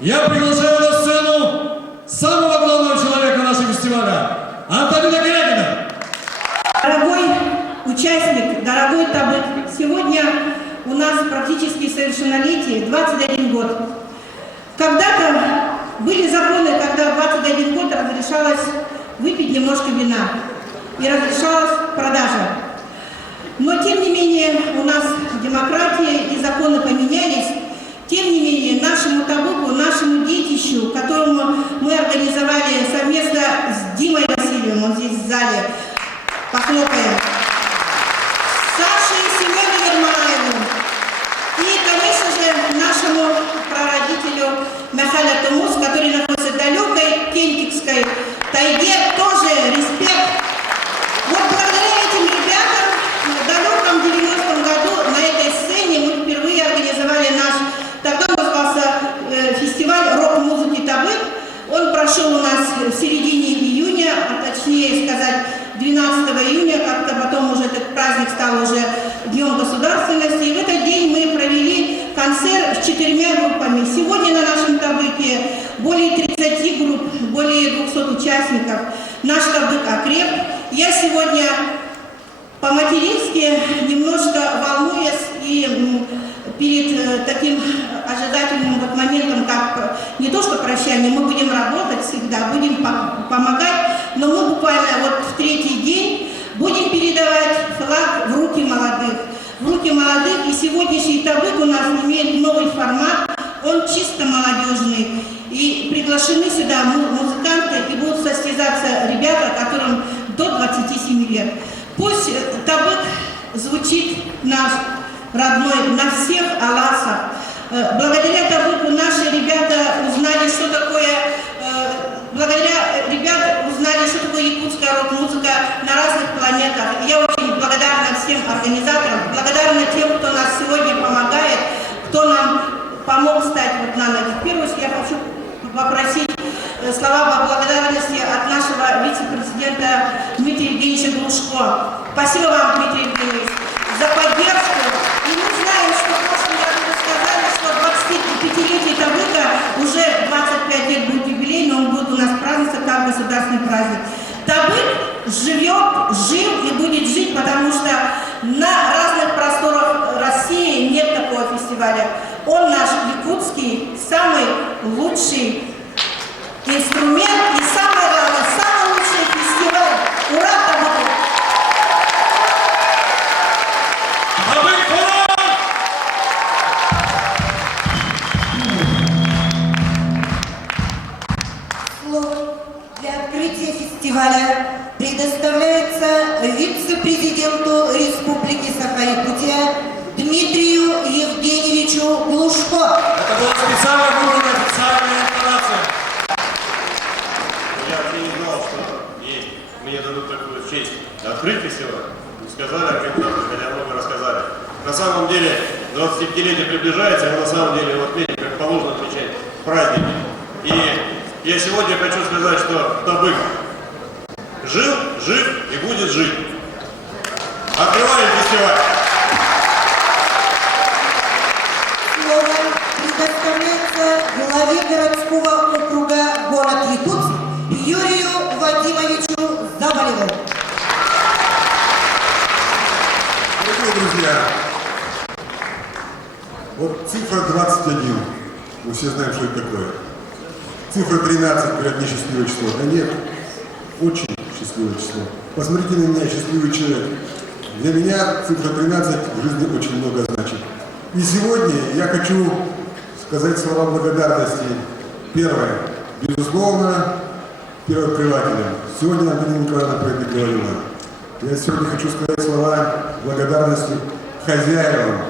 я приглашаю на сцену самого главного человека нашего фестиваля, Антонина Корякина. Дорогой участник, дорогой Табык, сегодня у нас практически совершеннолетие, 21 год. Когда-то были законы, когда 21 год разрешалось выпить немножко вина и разрешалась продажа. Но тем не менее у нас демократия и законы поменялись. Тем не менее нашему Табыку, нашему детищу, которому мы организовали совместно с Димой Васильевым, он здесь в зале, похлопаем, Сашей Семеновичем Ермолаевым и, конечно же, нашему прародителю Михаилу Тумус, который находится в далекой Кентикской тайге, тоже респект. Вот благодаря этим ребятам в далеком 90-м году на этой сцене мы впервые организовали наш, тогда назывался фестиваль рок-музыки Табык. Он прошел у нас в середине июня, а точнее сказать 12 июня, как-то потом уже этот праздник стал уже Днем государственности. И в этот день мы провели концерт с 4 группами. Сегодня на нашем Табыке более 30 групп, более 200 участников. Наш Табык окреп. Я сегодня по-матерински немножко волнуюсь и перед таким ожидательным вот моментом, как не то что прощание, мы будем работать всегда, будем помогать, но мы буквально вот в третий день будем передавать флаг в руки молодых. В руки молодых, и сегодняшний Табык у нас имеет новый формат, он чисто молодежный. И приглашены сюда музыканты, и будут состязаться ребята, которым до 27 лет. Пусть Табык звучит наш родной на всех аласах. Благодаря Табыку наши ребята узнали, что такое, что такое якутская рок-музыка на разных планетах. Я очень благодарна всем организаторам, благодарна тем, кто нас сегодня помогает, кто нам помог стать вот на ноги. В первую очередь я хочу попросить слова благодарности от нашего вице-президента Дмитрия Евгеньевича Глушко. Спасибо вам, Дмитрий Евгеньевич, за поддержку. И мы знаем, что в прошлом году вы сказали, что 25-летие Табыка уже 25 лет будет юбилей, но он будет у нас праздноваться как государственный праздник. Табык живет, жил и будет жить, потому что на разных просторах России нет такого фестиваля. Он наш якутский, самый лучший инструмент и самое главное, самый лучший фестиваль. Ура, Табыку! Слово для открытия фестиваля предоставляется вице-президенту Республики Саха-Якутия Дмитрию Евгеньевичу Глушко. Это была специально выбрана официальная информация. Я вообще не знал, что мне дадут такую честь открыть фестиваль. Сказали, хотя много рассказали. На самом деле 25-летие приближается, и мы на самом деле вот видите, как положено отмечать праздники. И я сегодня хочу сказать, что Табык жил, жив и будет жить. Открываем фестиваль. Слово предоставляется главе городского округа город Якутск Юрию Вадимовичу Заболеву. Дорогие друзья, вот цифра 21, мы все знаем, что это такое. Цифра 13, говорят, несчастливое число. Да нет, очень счастливое число. Посмотрите на меня, счастливый человек. Для меня цифра 13 в жизни очень много значит. И сегодня я хочу сказать слова благодарности. Первое, безусловно, первооткрывателям. Сегодня Антонина Николаевна про это говорила. Я сегодня хочу сказать слова благодарности хозяевам.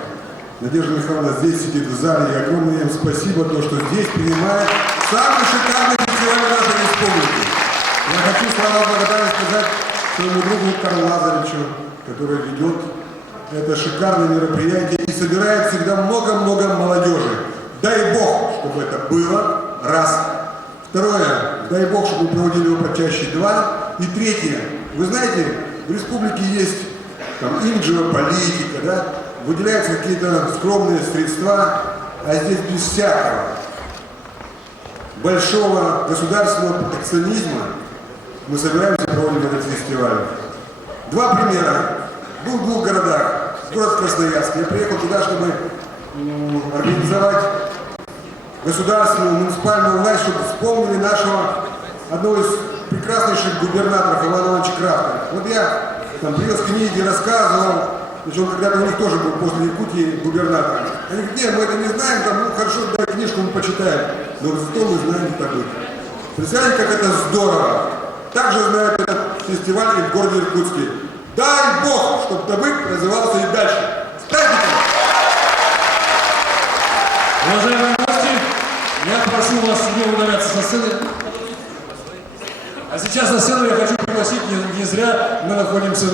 Надежда Михайловна здесь сидит в зале, и огромное им спасибо, то, что здесь принимает самый шикарный фестиваль нашей республики. Я хочу слова благодарности сказать своему другу Карлу Лазаревичу, который ведет это шикарное мероприятие и собирает всегда много-много молодежи. Дай Бог, чтобы это было, раз. Второе, дай Бог, чтобы мы проводили его почаще, два. И третье, вы знаете, в республике есть там имиджевая политика, да? Выделяются какие-то скромные средства, а здесь без всякого. большого государственного протекционизма мы собираемся проводить этот фестиваль. Два примера. Был в двух городах. Город Красноярск. Я приехал туда, чтобы организовать государственную муниципальную власть, чтобы вспомнили нашего одного из прекраснейших губернаторов Ивана Ивановича Крафта. Вот я там привез книги, рассказывал. Значит, он когда-то у них тоже был после Якутии губернатором. Они говорят, нет, мы это не знаем, там, ну хорошо, дай книжку, мы почитаем. Но зато мы знаем таблицу. Представляете, как это здорово. Также знают этот фестиваль и в городе Иркутске. Дай Бог, чтобы Табык развивался и дальше. С праздником! Уважаемые гости, я прошу вас не удаляться со сцены. А сейчас на сцену я хочу пригласить, не зря мы находимся в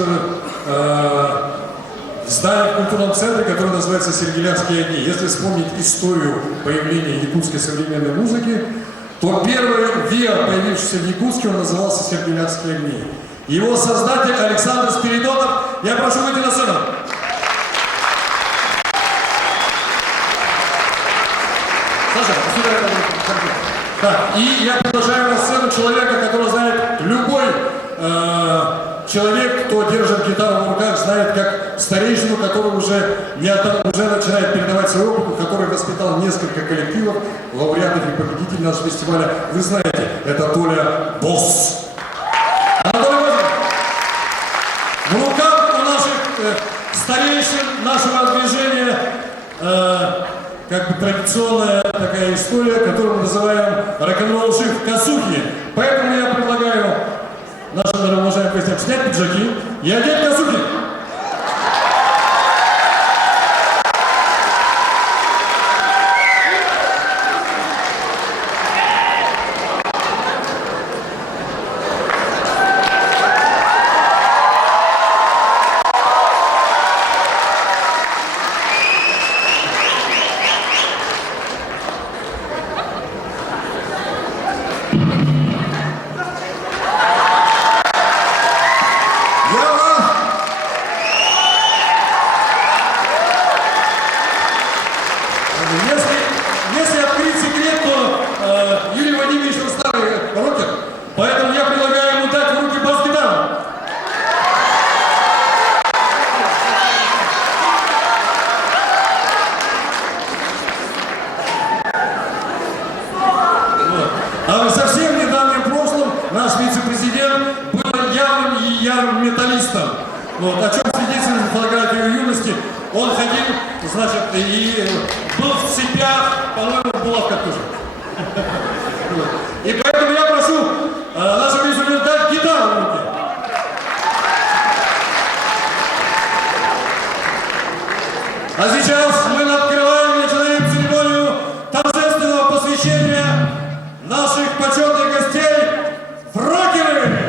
здании в культурном центре, который называется «Сергелявские огни». Если вспомнить историю появления якутской современной музыки, то первый ВИА, появившийся в Якутске, он назывался «Сергелявские огни». Его создатель Александр Спиридонов. Я прошу выйти на сцену. Саша, сюда я буду. Так, и я приглашаю на сцену человека, которого знает любой человек, кто держит гитару в руках, знает как старейшину, который уже начинает передавать свой опыт, который воспитал несколько коллективов, лауреатов и победителей нашего фестиваля. Вы знаете, это Толя Босс. Анатолий Владимирович, в руках у наших старейшин нашего движения как бы традиционная такая история, которую мы называем рок-н-ролл жив косухи. Поэтому я предлагаю нашим уважаемым гостям снять пиджаки и одеть косухи. Если открыть секрет, то Юрий Владимирович он старый рокер, поэтому я предлагаю ему дать в руки бас-гитару. Вот. А в совсем недавнем прошлом наш вице-президент был явным и ярым металлистом. Вот. О чем свидетельствует фотографию юности. Он ходил, значит, и был в цепях, по-моему, в булавках тоже. И поэтому я прошу нашего вице-президента дать гитару в руки. А сейчас мы открываем и начинаем церемонию торжественного посвящения наших почетных гостей в рокеры.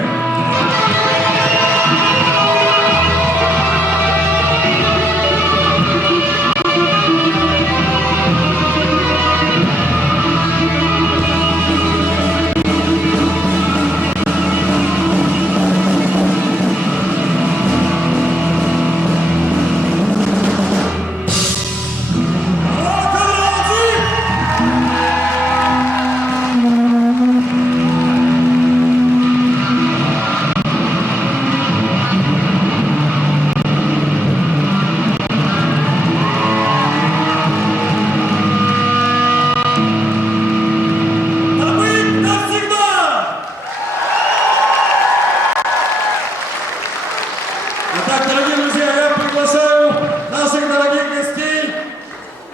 Итак, дорогие друзья, я приглашаю наших дорогих гостей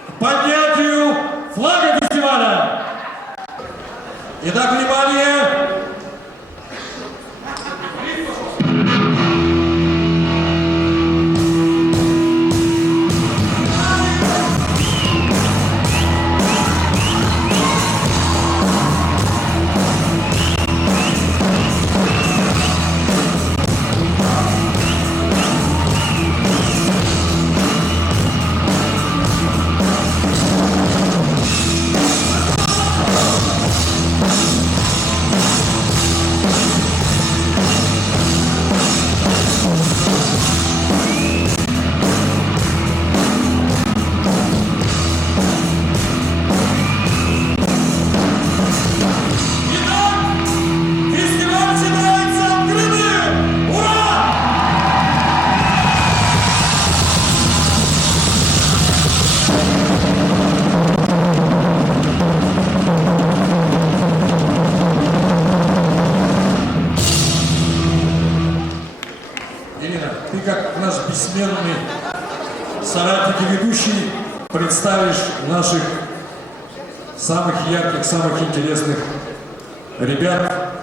к поднятию флага фестиваля. Итак, внимание! Екатерина, ты как наш бессменный соратник и ведущий представишь наших самых ярких, самых интересных ребят,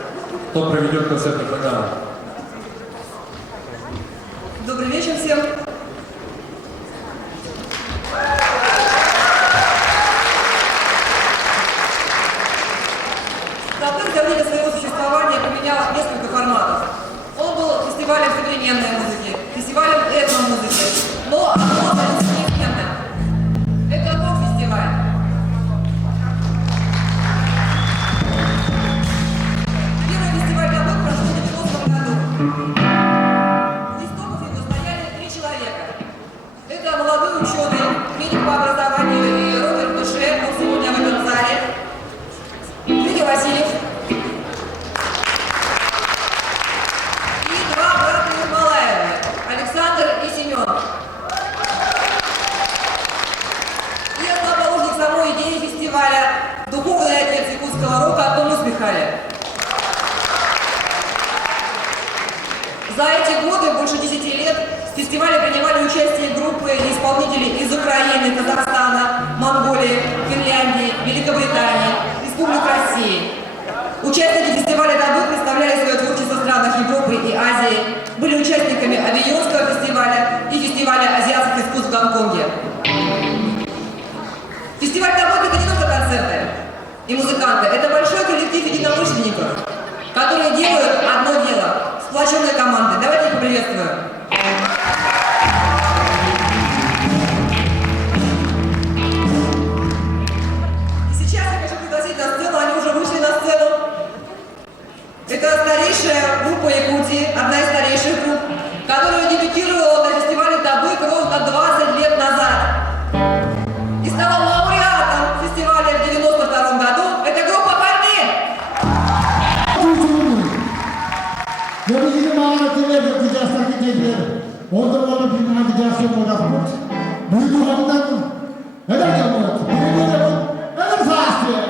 кто проведет концертную программу. Добрый вечер всем. Табык за время своего существования поменял несколько форматов. Он был фестивалем современной музыки, фестивалем этномузыки, но одно остается неизменным. Это рок-фестиваль. Первый фестиваль «Табык» прошел в 90-м году. У истоков его стояли 3 человека. Это молодой ученый, медик по образованию и ровер в душе, он сегодня в этом зале. Дмитрий Васильев. И 2 брата Ермолаевы, Александр и Семен. И основоположник самой идеи фестиваля, духовный отец якутского рока Томас Михайлов. За эти годы, больше 10 лет, в фестивале принимали участие группы исполнителей из Украины, Казахстана, Монголии, Финляндии, Великобритании, Республик России. Участники фестиваля «Табык» представляли свое творчество в странах Европы и Азии, были участниками Авиньонского фестиваля и фестиваля азиатских искусств в Гонконге. Фестиваль «Табык» — это не только концерты и музыканты, это большой коллектив единомышленников, которые делают одно дело — сплоченной командой. Давайте их поприветствуем. И сейчас я хочу пригласить на сцену, они уже вышли на сцену. Это старейшая группа Якутии, одна из старейших групп, которая дебютировала на фестивале «Табык» ровно 20 лет назад. И стала лауреатом фестиваля в 92 году. Это группа «Парни». Jadi ini mana kita berkerja sakit jadi, untuk orang pimpinan kerja semua dapat, butuh hamdan, ada jamuat, ini dapat, ada fast ya.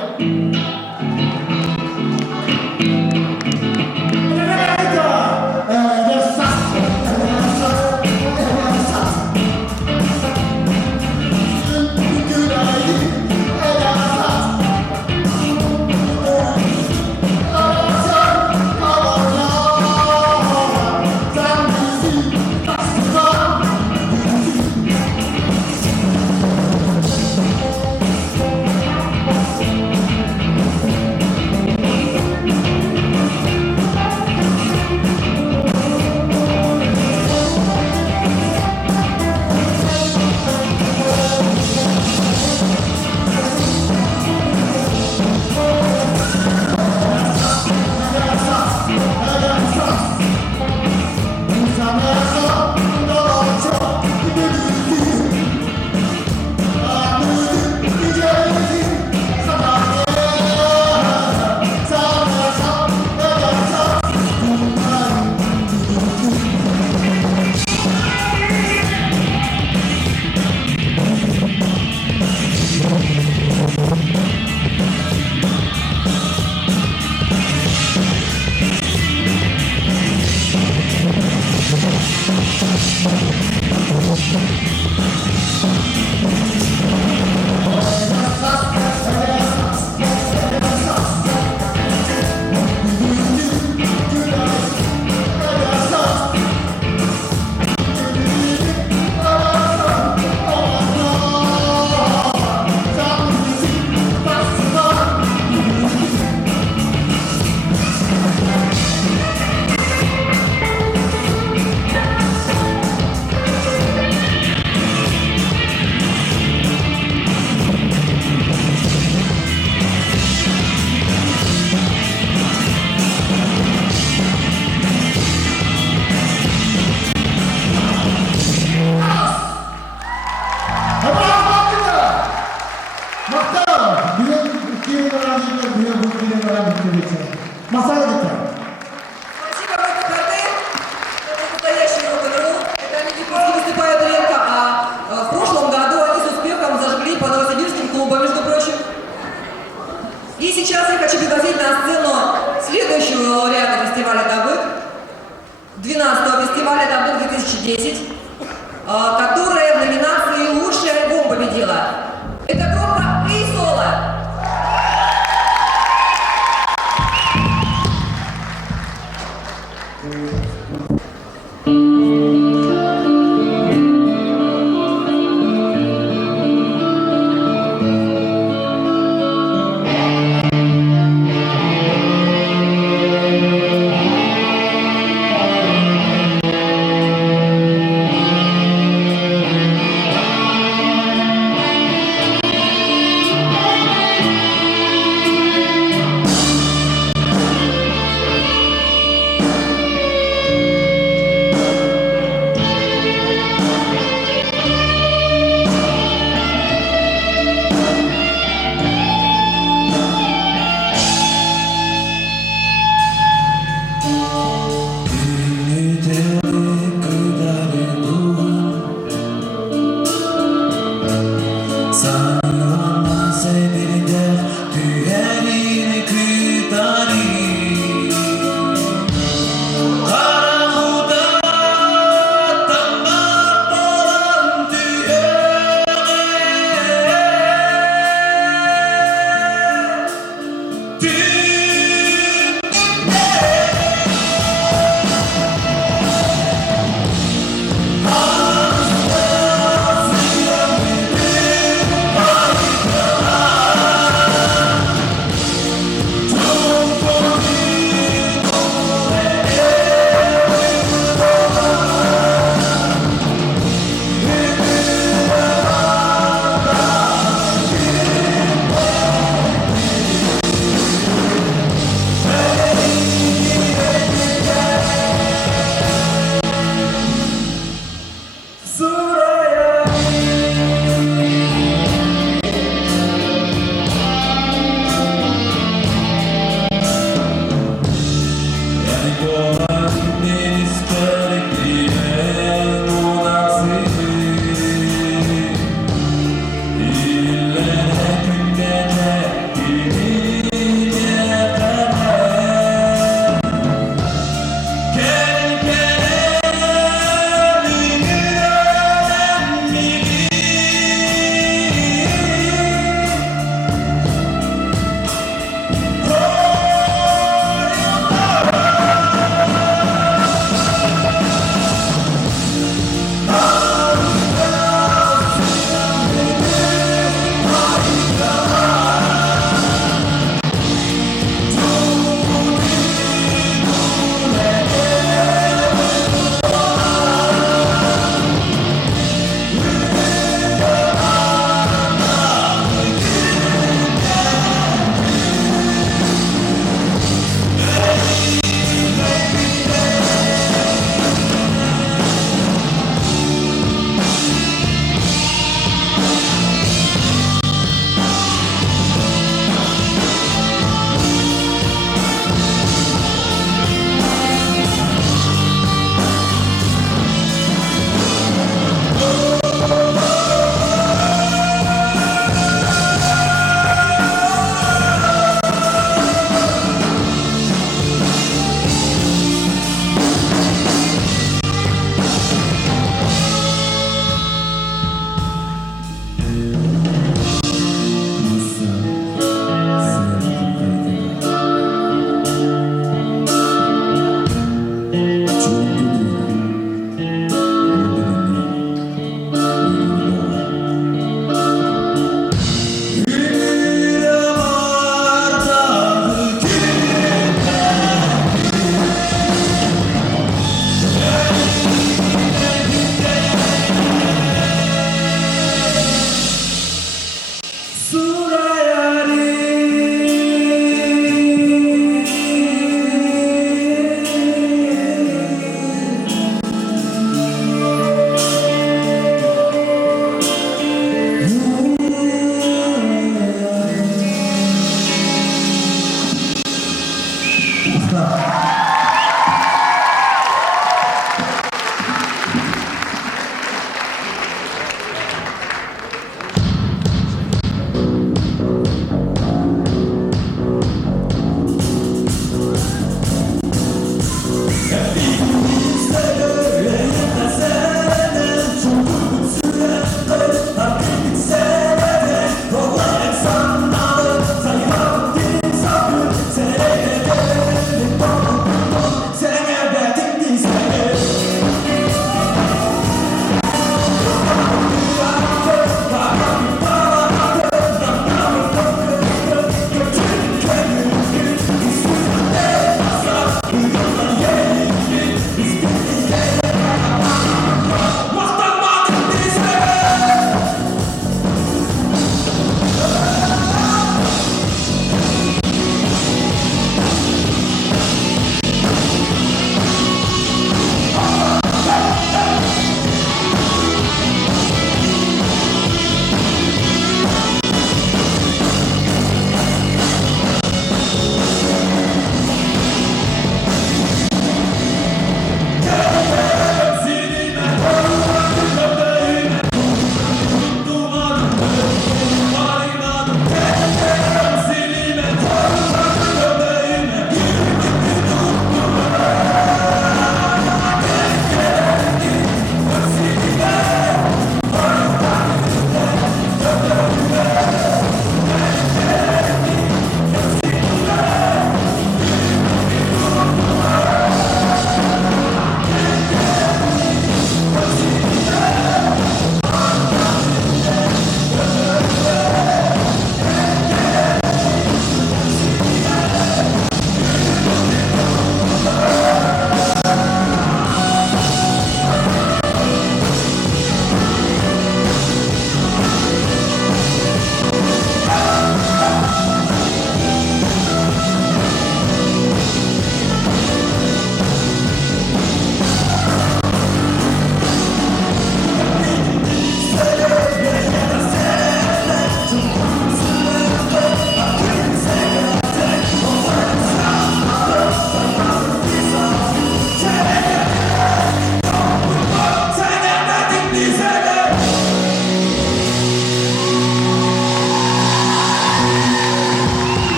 Masalah kita. Спасибо, группа «Парни». Это настоящий рок-н-ролл. Это они не просто выступают редко, а в прошлом году они с успехом зажгли по новосибирским клубам, между прочим. И сейчас я хочу пригласить на сцену следующего лауреата фестиваля «Табык», 12-го фестиваля «Табык» 2017 2010, которая в номинации «Лучший альбом» победила. Это группа «Эйсола».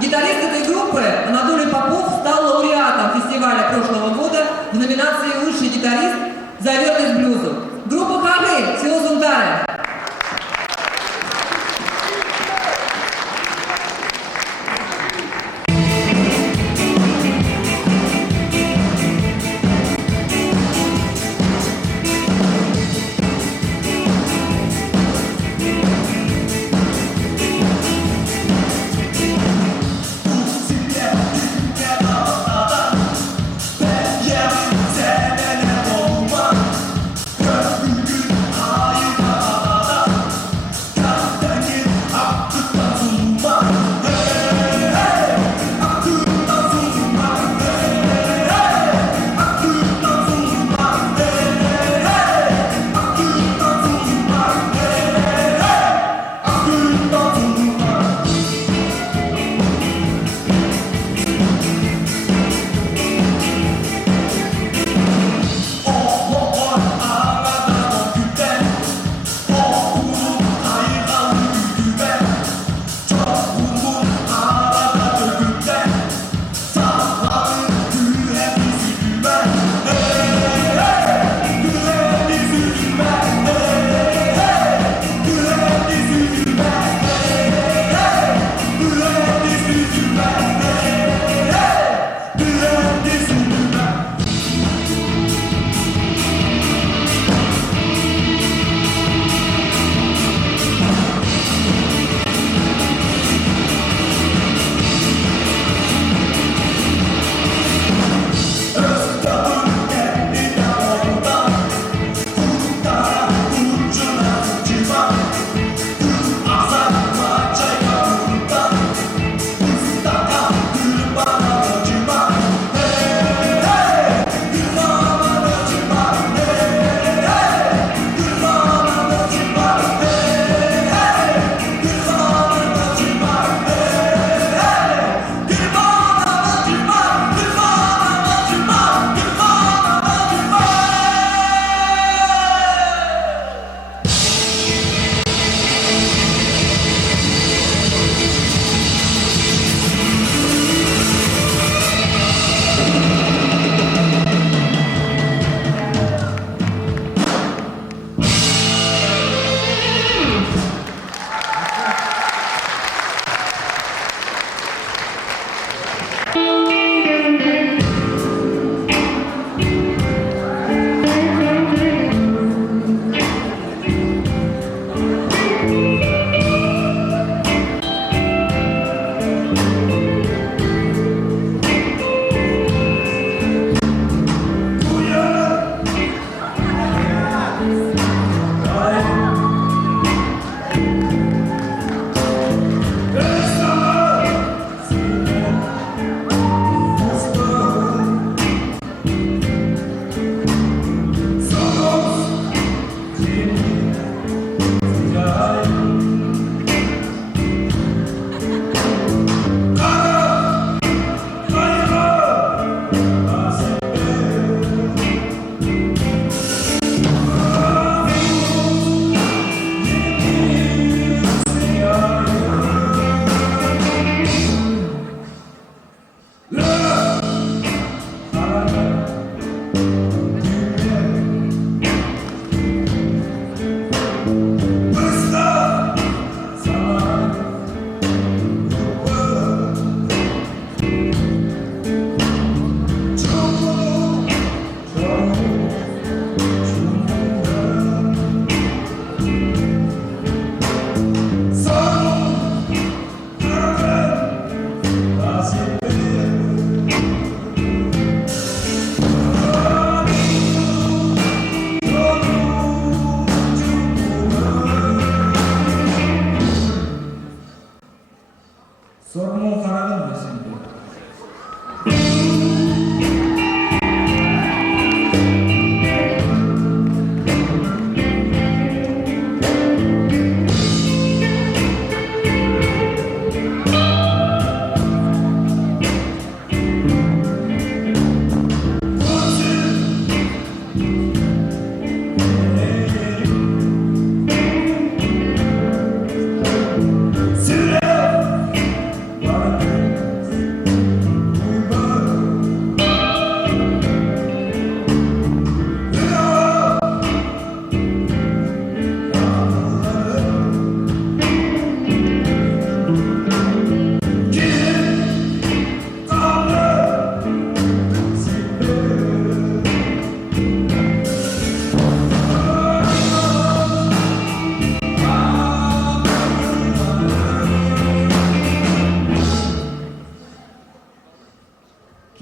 Гитарист этой группы Анатолий Попов стал лауреатом фестиваля прошлого года в номинации «Лучший гитарист за верность блюзу». Группа Хагы, село Зунтары.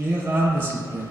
Geh ran, Disziplin.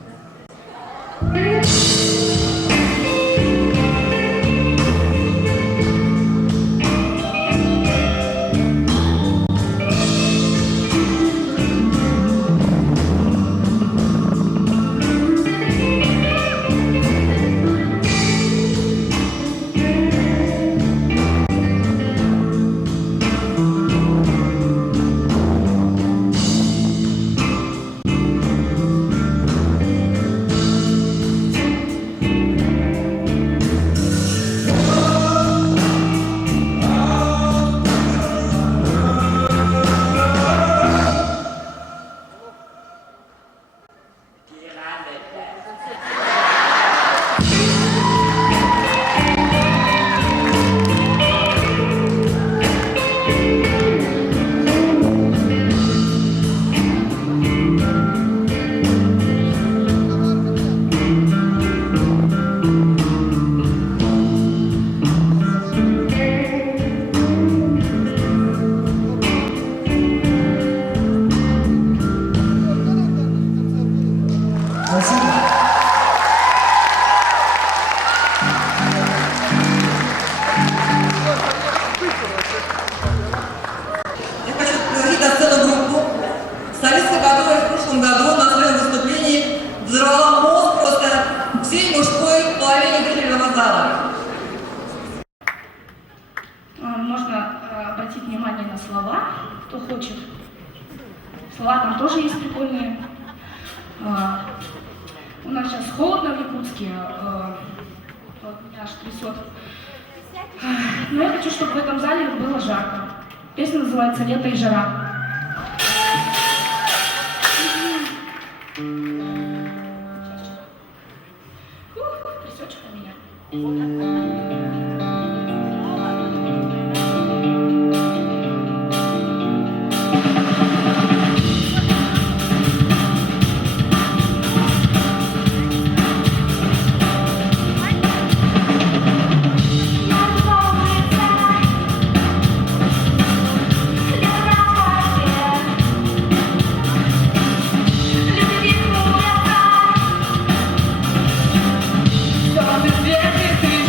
Я хочу пригласить на сцену группу, солистка которой в прошлом году на своем выступлении взорвала мозг просто всей мужской половине зрительного зала. Можно обратить внимание на слова, кто хочет. Слова там тоже есть прикольные. У нас сейчас холодно в Якутске, вот меня аж трясет. Но я хочу, чтобы в этом зале было жарко. Песня называется «Лето и жара». Трясечек у меня. Солнце светит, и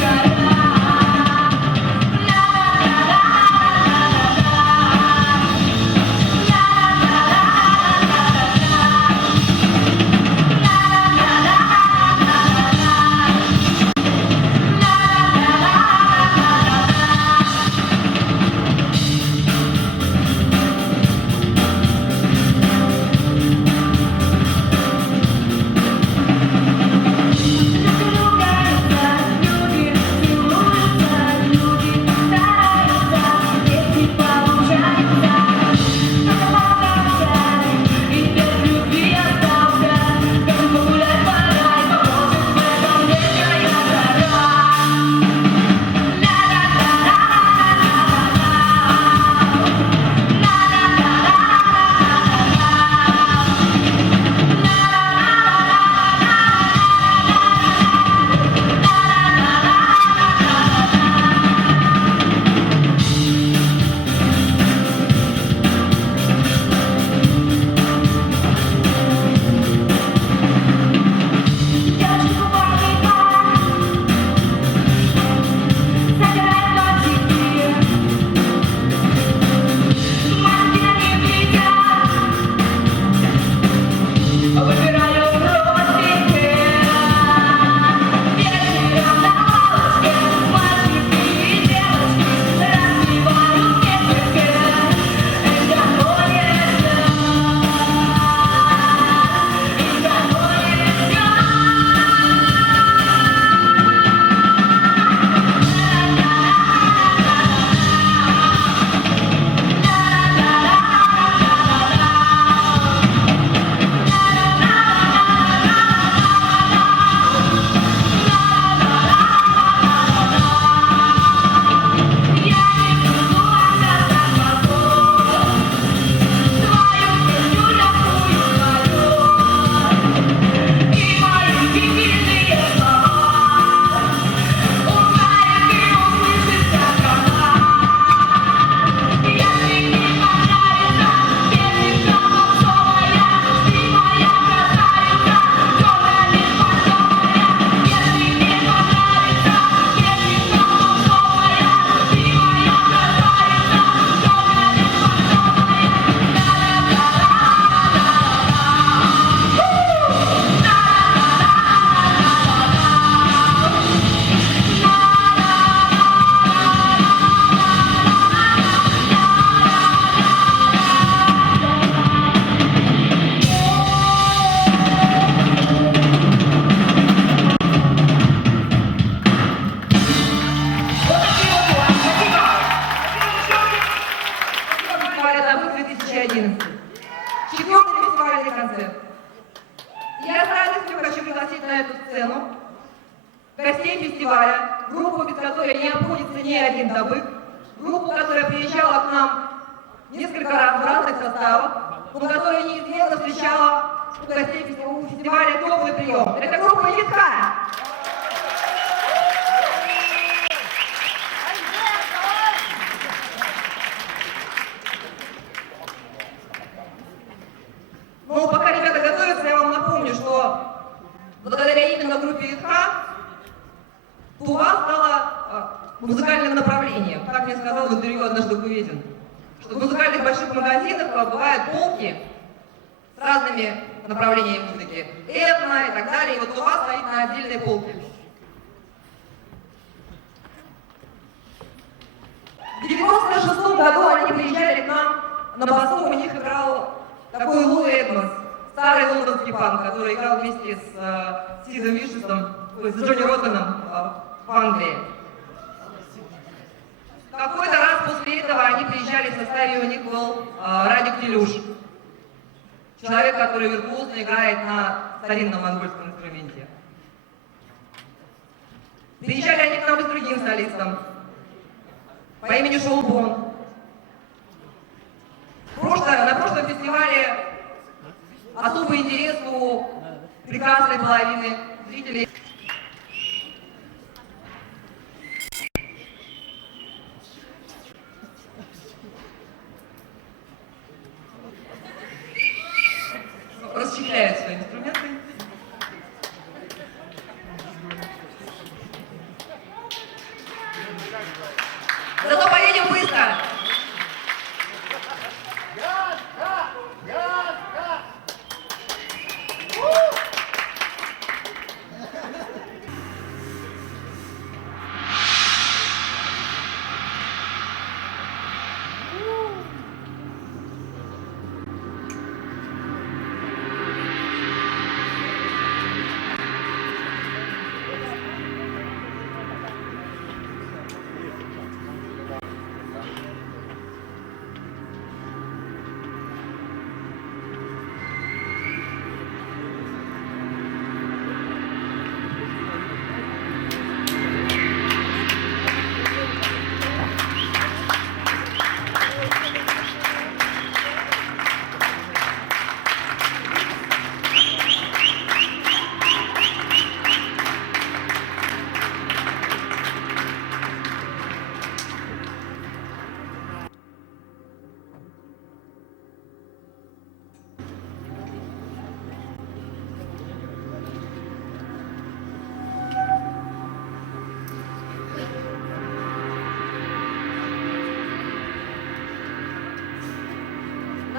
4-й фестивальный концерт. Я с радостью хочу пригласить на эту сцену гостей фестиваля, группу, без которой не обходится ни один добык, группу, которая приезжала к нам несколько раз в разных составах, но которая неизменно встречала у гостей фестиваля теплый прием. Это группа «Литка». Ну, пока ребята готовятся, я вам напомню, что благодаря именно группе «Литка» Тува стала музыкальным направлением. Так мне сказал в интервью однажды Кувезин, что в музыкальных больших магазинах бывают полки с разными направлениями музыки, этно и так далее, и вот Тува стоит на отдельной полке. В 96 году они приезжали к нам на басу, у них играл такой Лу Эдмонс, старый лондонский панк, который играл вместе с Сидом Вишесом, с Джонни Роттеном в Англии. Какой-то раз после этого они приезжали в составе, у них был Радик Телюш, человек, который виртуозно играет на старинном монгольском инструменте. Приезжали они к нам и с другим солистом по имени Шоубон. На прошлом фестивале особый интерес у прекрасной половины зрителей. Расчехляют свои инструменты. Зато поедем быстро.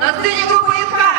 На сцене группа «Литка».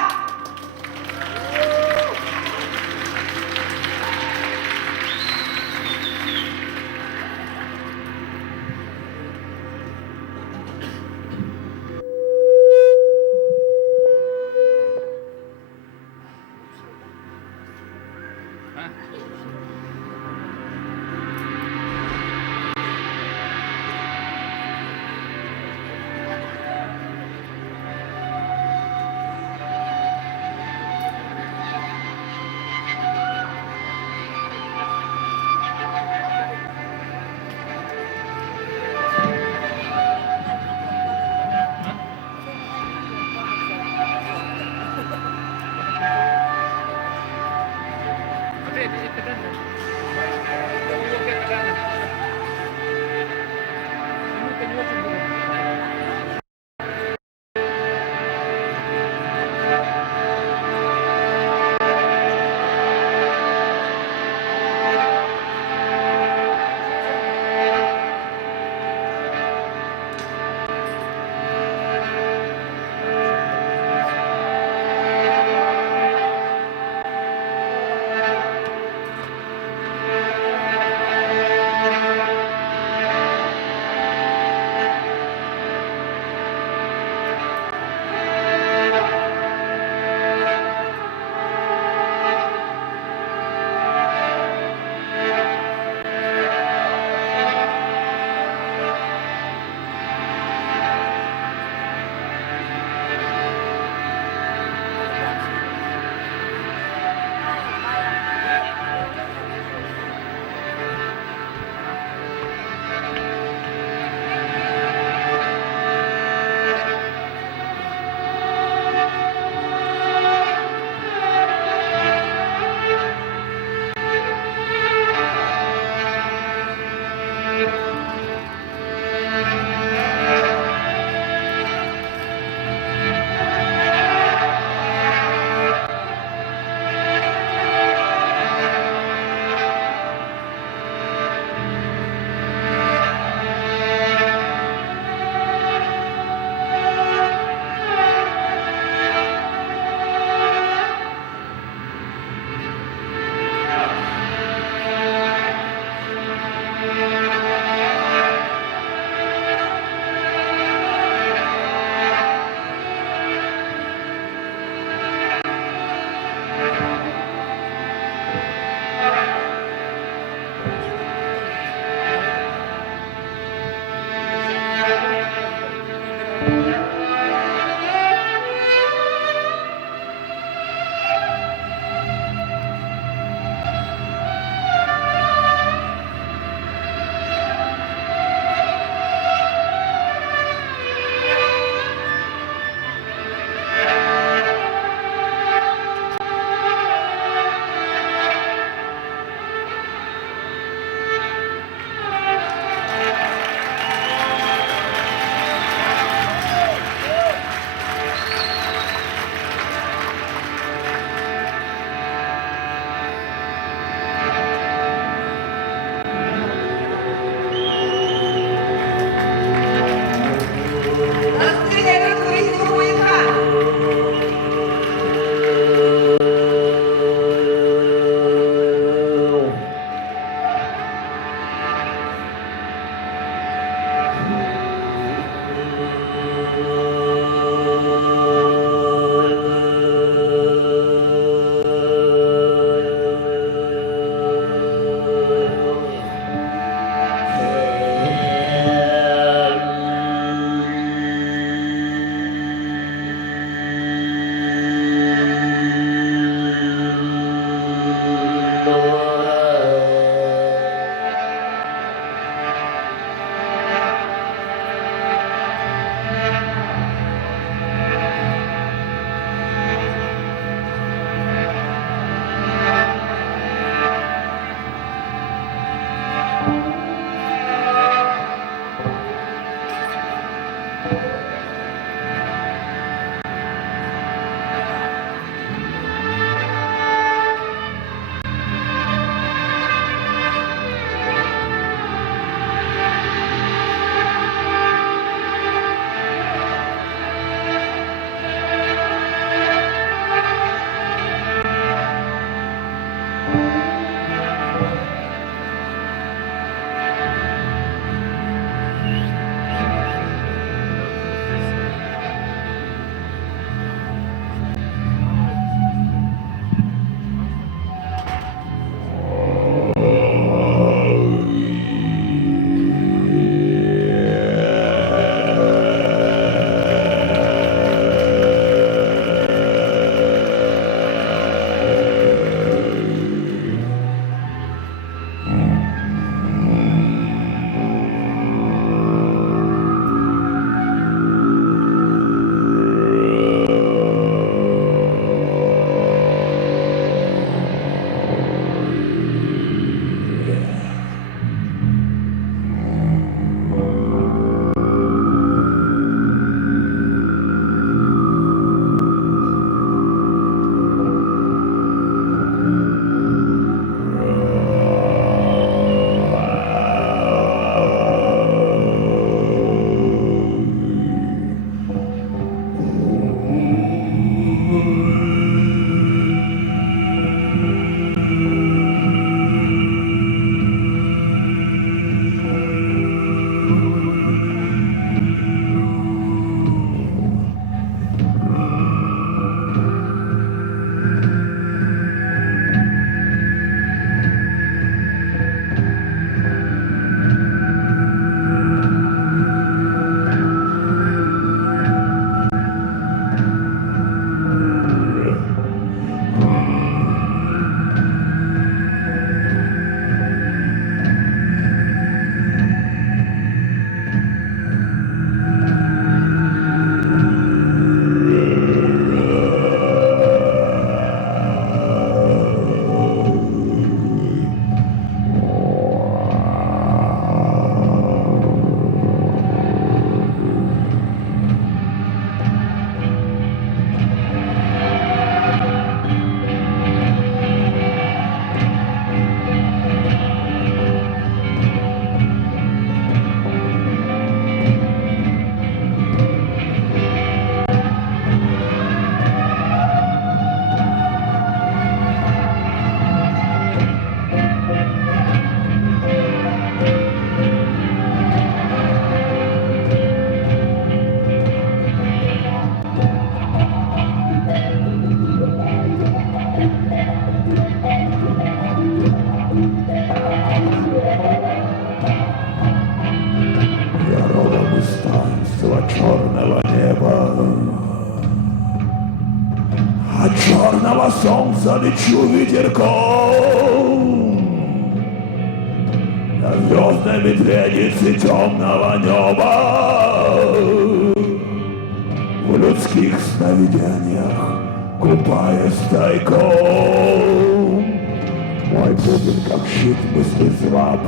черного солнца лечу ветерком на звездной медведице темного неба. В людских сновидениях, купаясь тайком, мой бубен, как щит, мысли зла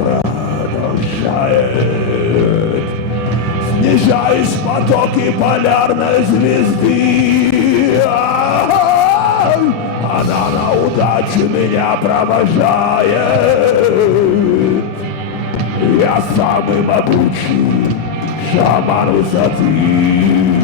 продолжает. Снижаюсь в потоки полярной звезды. Она на удачу меня провожает. Я самый могучий шаман высоты.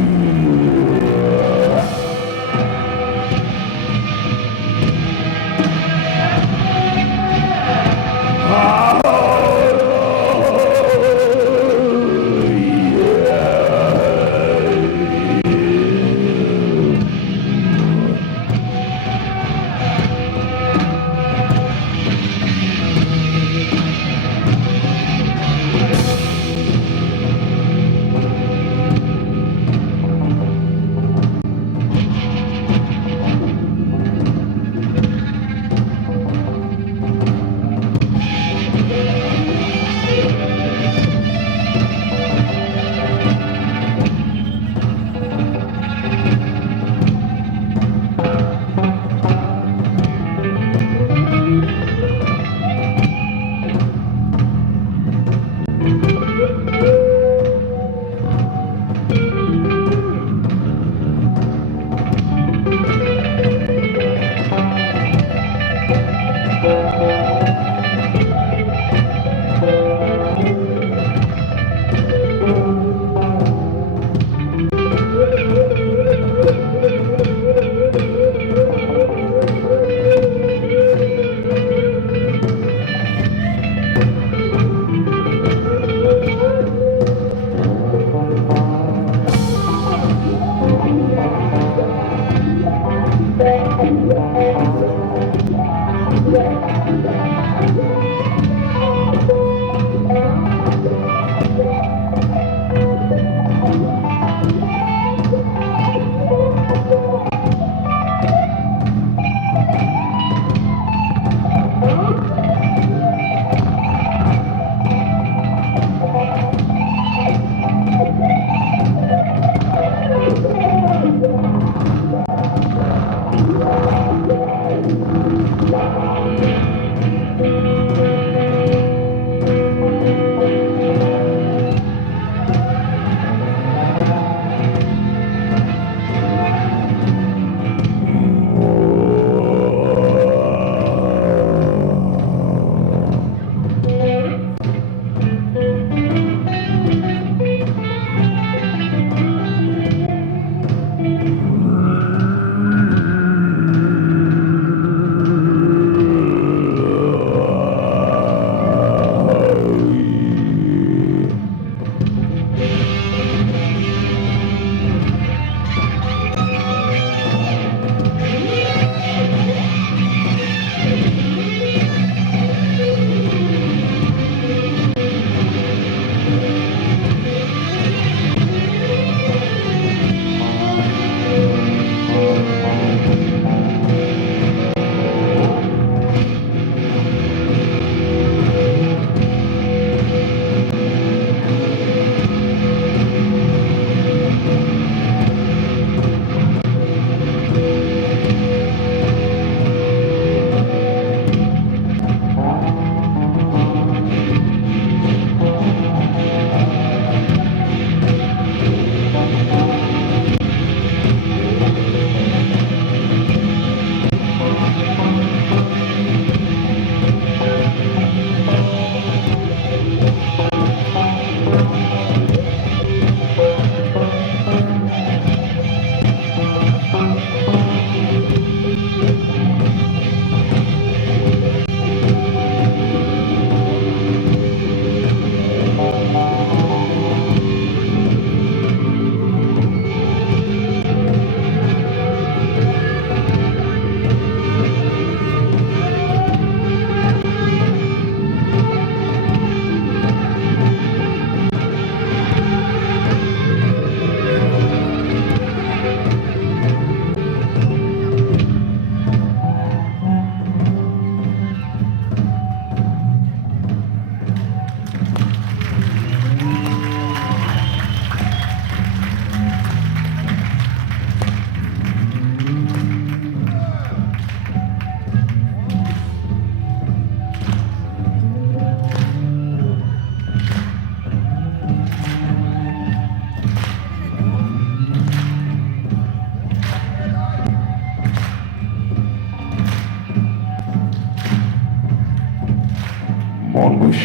Mongoose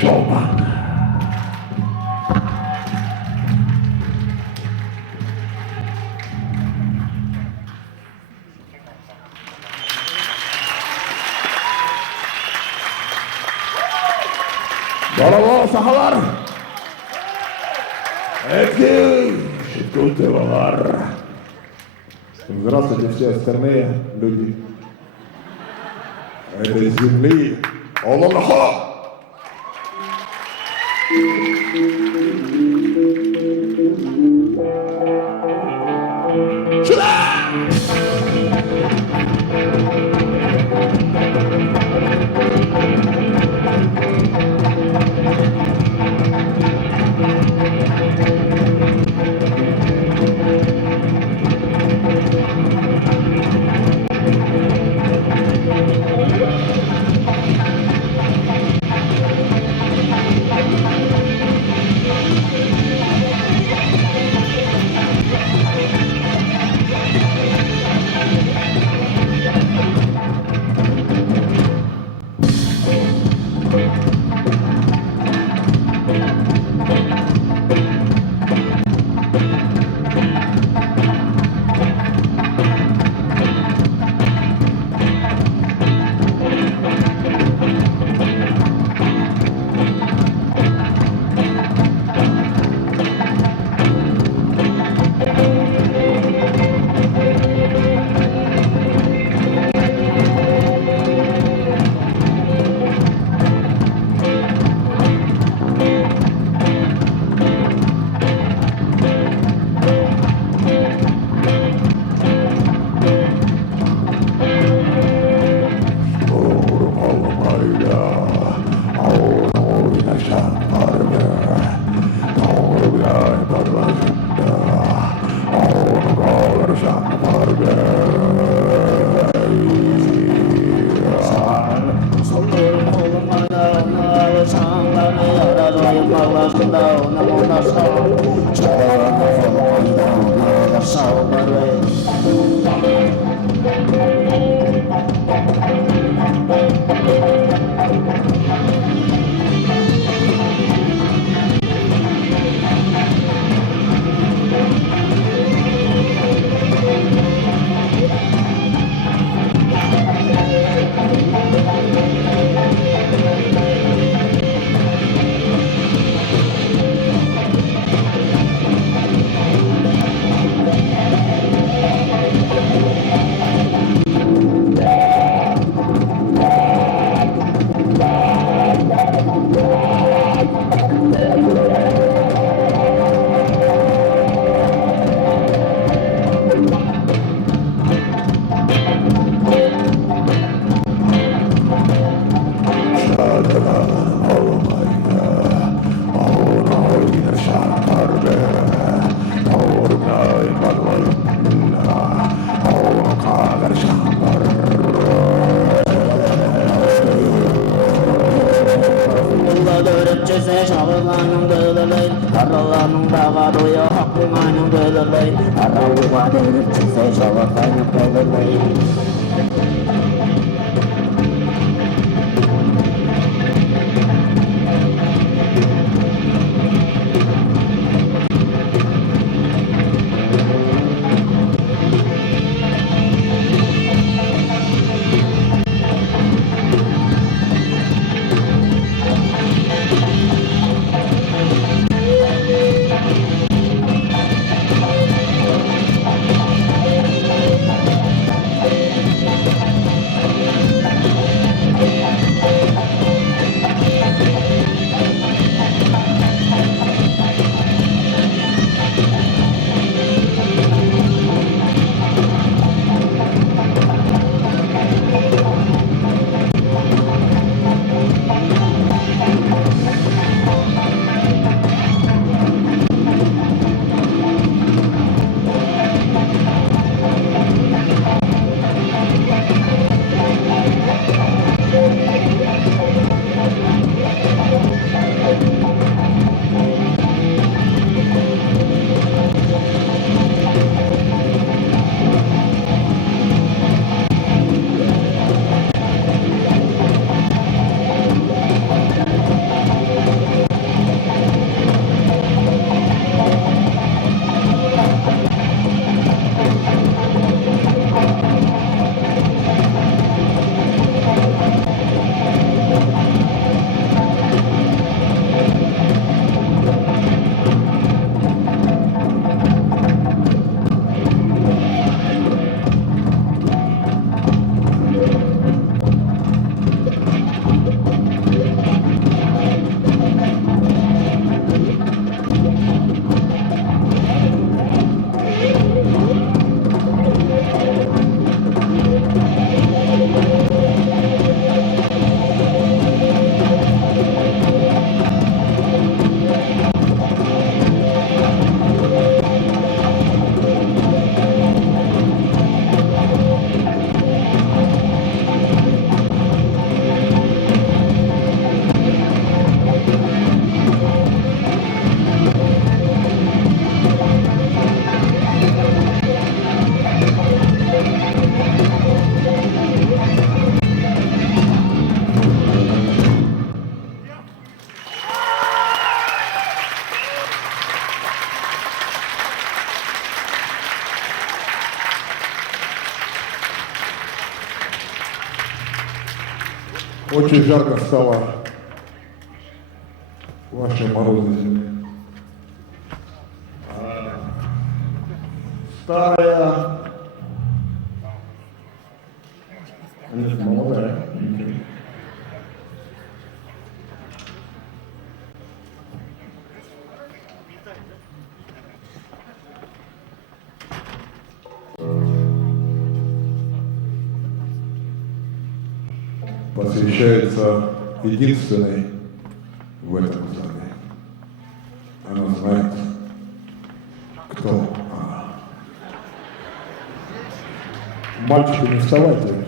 Showman. Здорово, сахалар! Эки, шикуйте валар. Здравствуйте все остальные люди этой земли. Ололохо! Очень жарко стало в вашей морозной земле. Старая, нет, молодая. Посвящается единственной в этом зале. Она знает, кто она. Мальчики, не вставайте.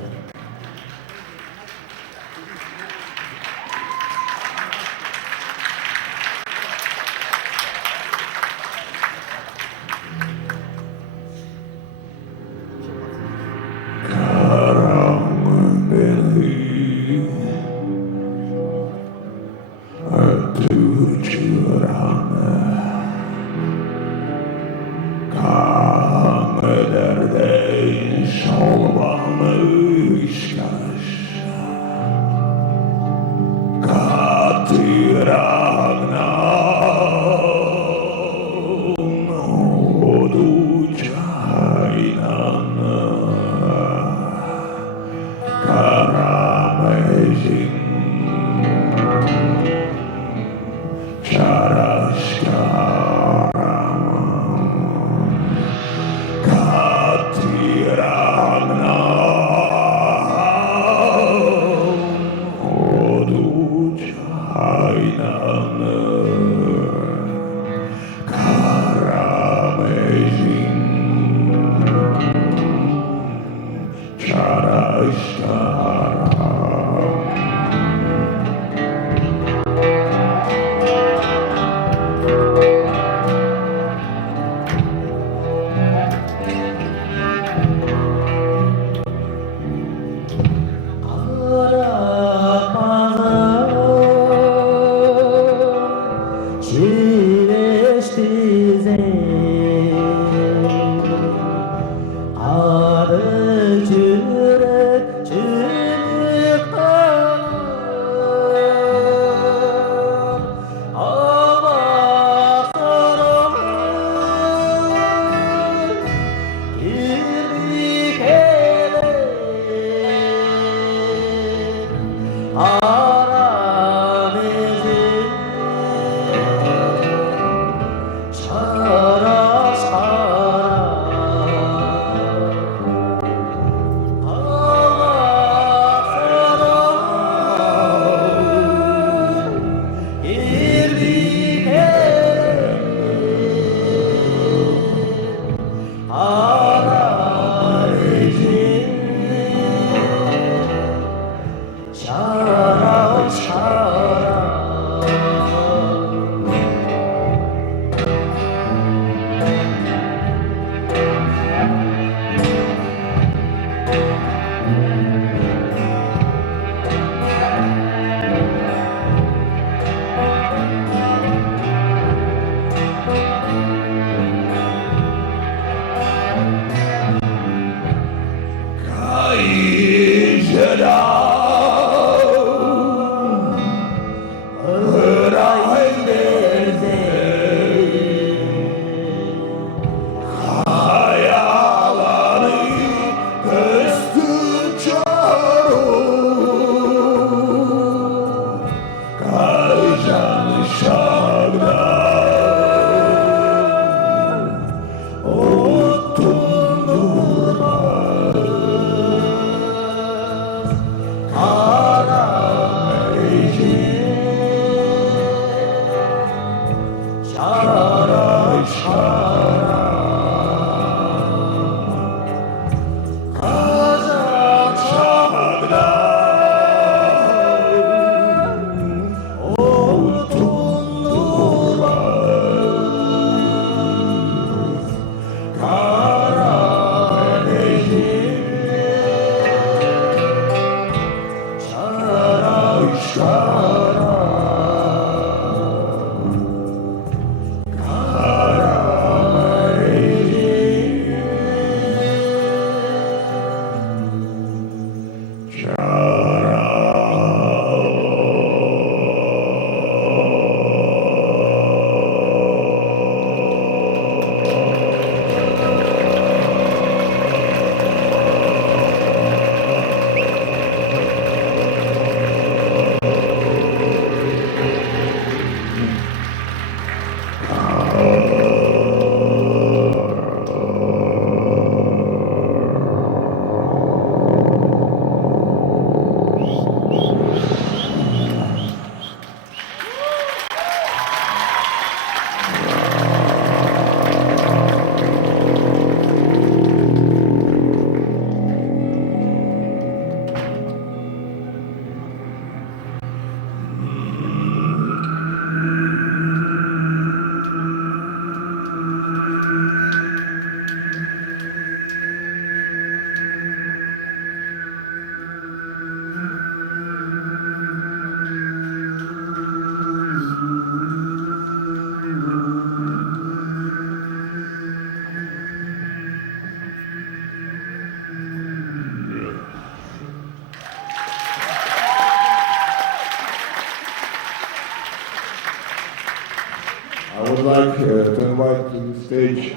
like to invite to the stage.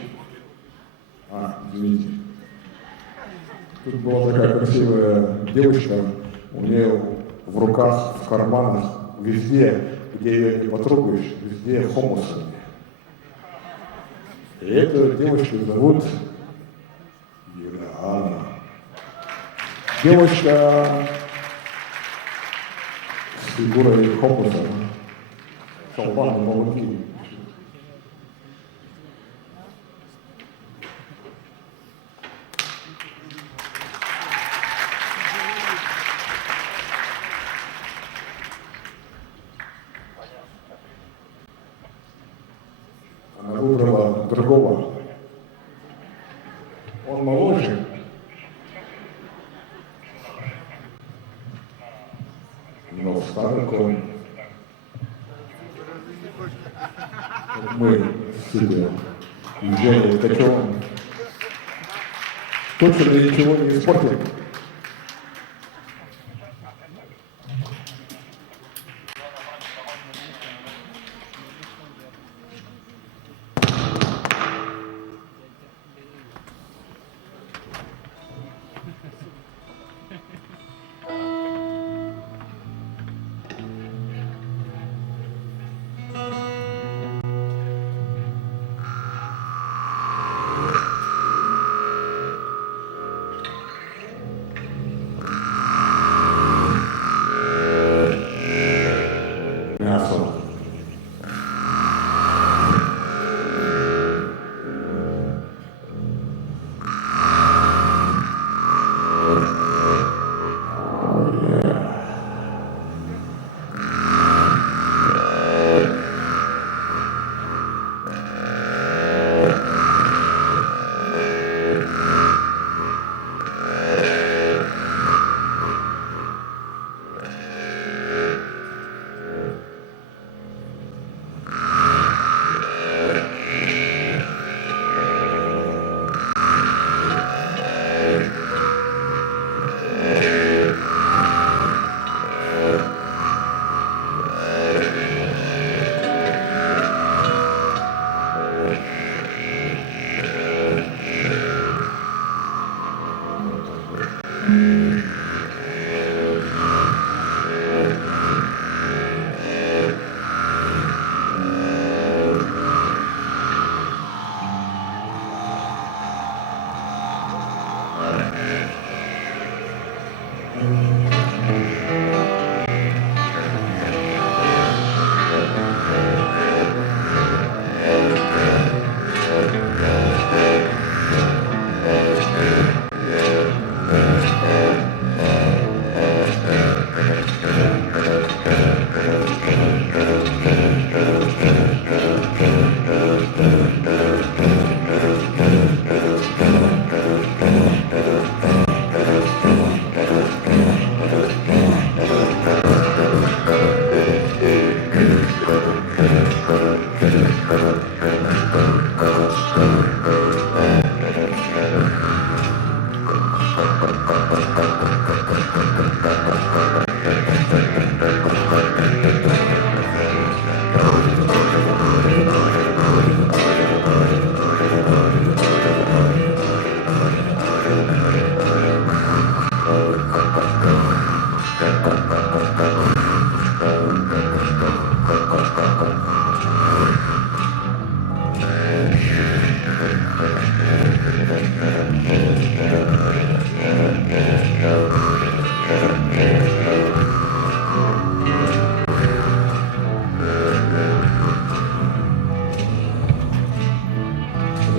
Извините. Тут была такая красивая девочка, у нее в руках, в карманах, везде, где ее не потрогаешь, везде хомусы. И эту девочку зовут Юлиана. Девочка с фигурой хомуса, шалбаны, молоки. Она выбрала другого. Он моложе. Но старый конь. Мы себе Евгений Ткачевым точно ничего не испортим. Мясо.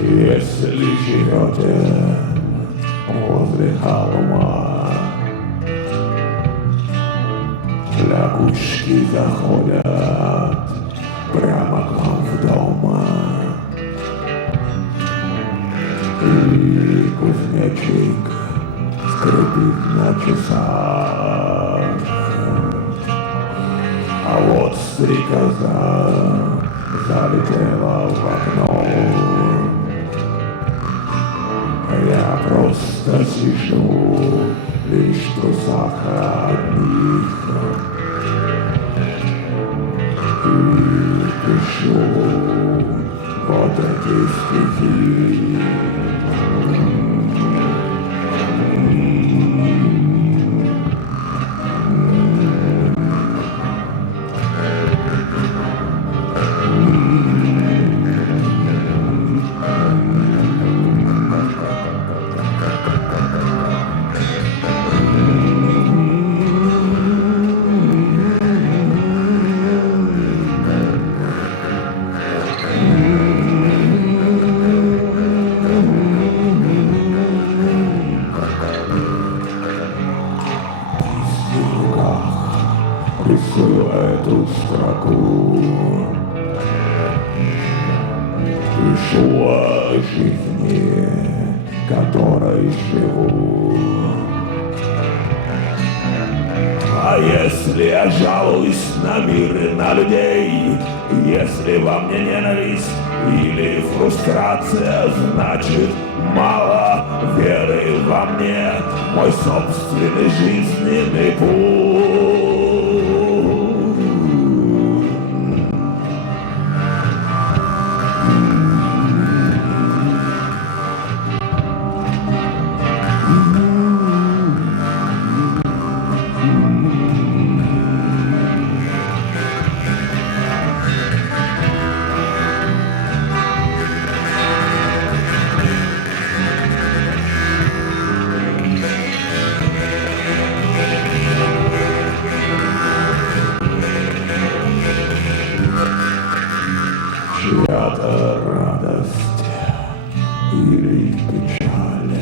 Если живете возле холма, лягушки заходят прямо к вам в дом, и кузнечик скрипит на часах, а вот стрекоза залетела в окно. Я просто сижу лишь в трусах одних и пишу вот эти стихи. Рисую эту строку, пишу о жизни, которой живу. А если я жалуюсь на мир и на людей, если во мне ненависть или фрустрация, значит мало веры во мне, мой собственный жизненный путь. Чья-то радость или печаль,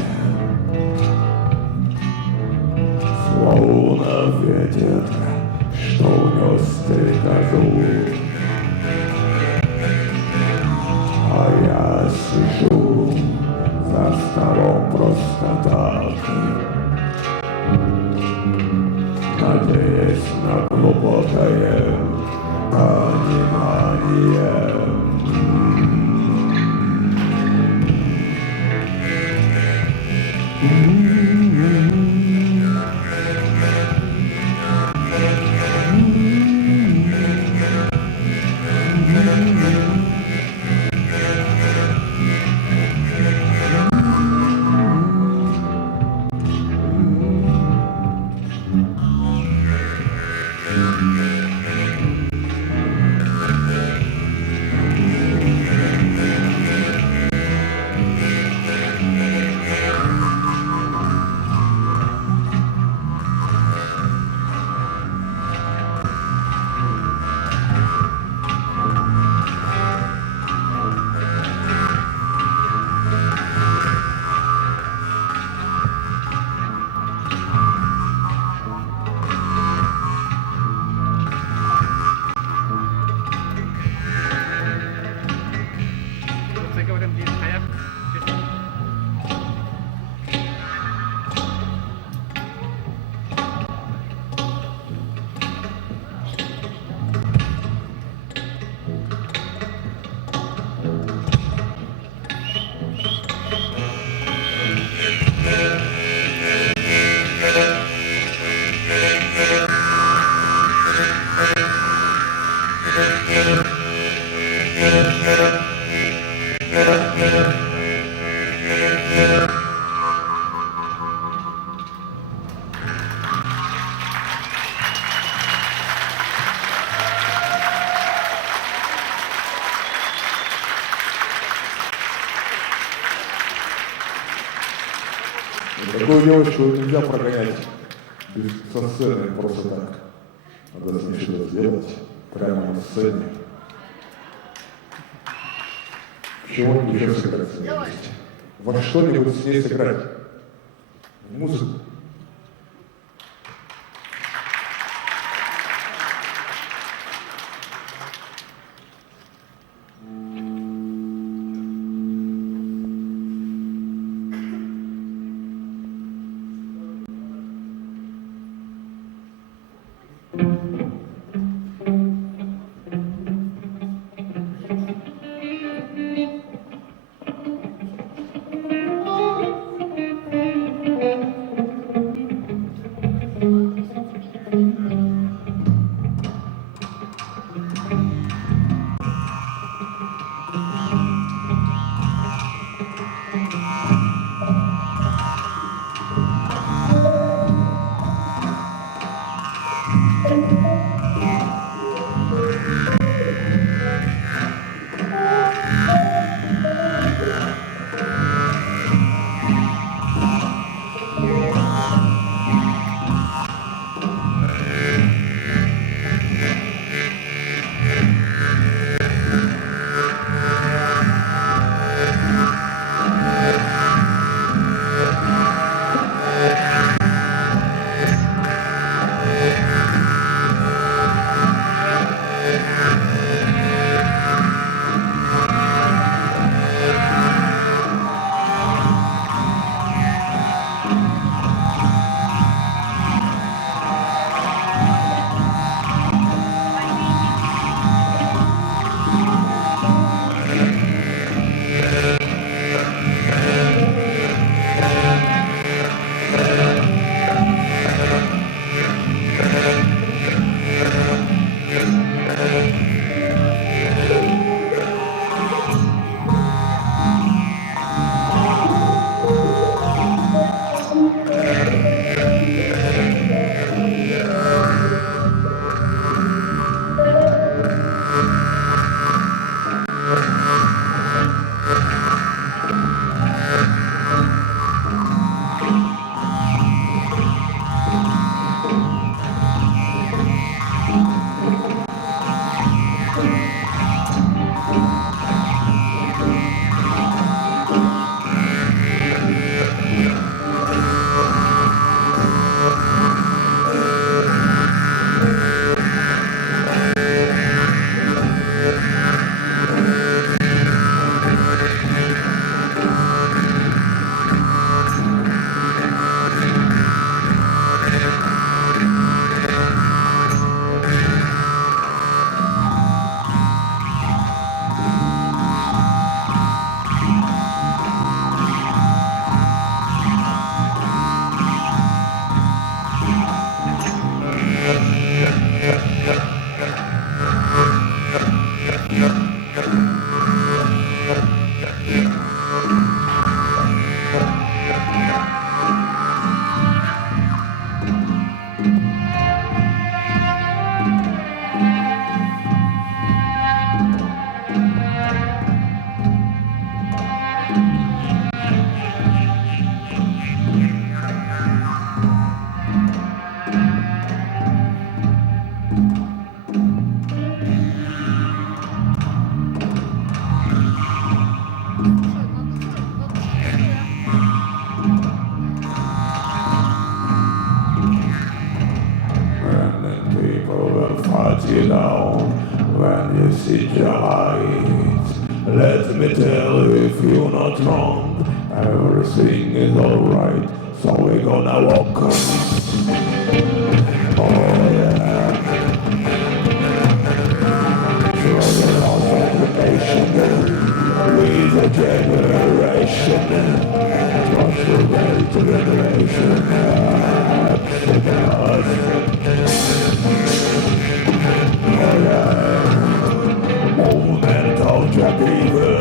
словно ветер, что унес стрекозу. А я сижу за столом просто так, надеясь на глубокое понимание. Такую девочку нельзя прогонять со сцены просто так. Надо с ней что-то сделать прямо на сцене. Чего-нибудь еще сыграть с ней вместе. Во что-нибудь с ней сыграть. В музыку. city light. Let me tell you if you're not wrong, everything is alright, so we're gonna walk. Oh yeah. Through the lost occupation, with a generation, trust the great generation, Exodus. Oh yeah. Movement of the people.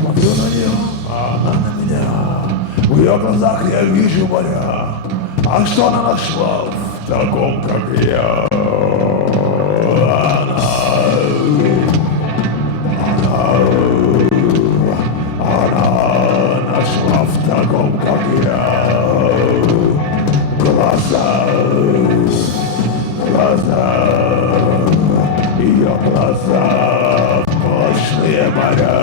Смотрю на нее, а она на меня. В ее глазах я вижу моря. А что она нашла в таком, как я? Она нашла в таком, как я. Глаза, ее глаза, мощные моря.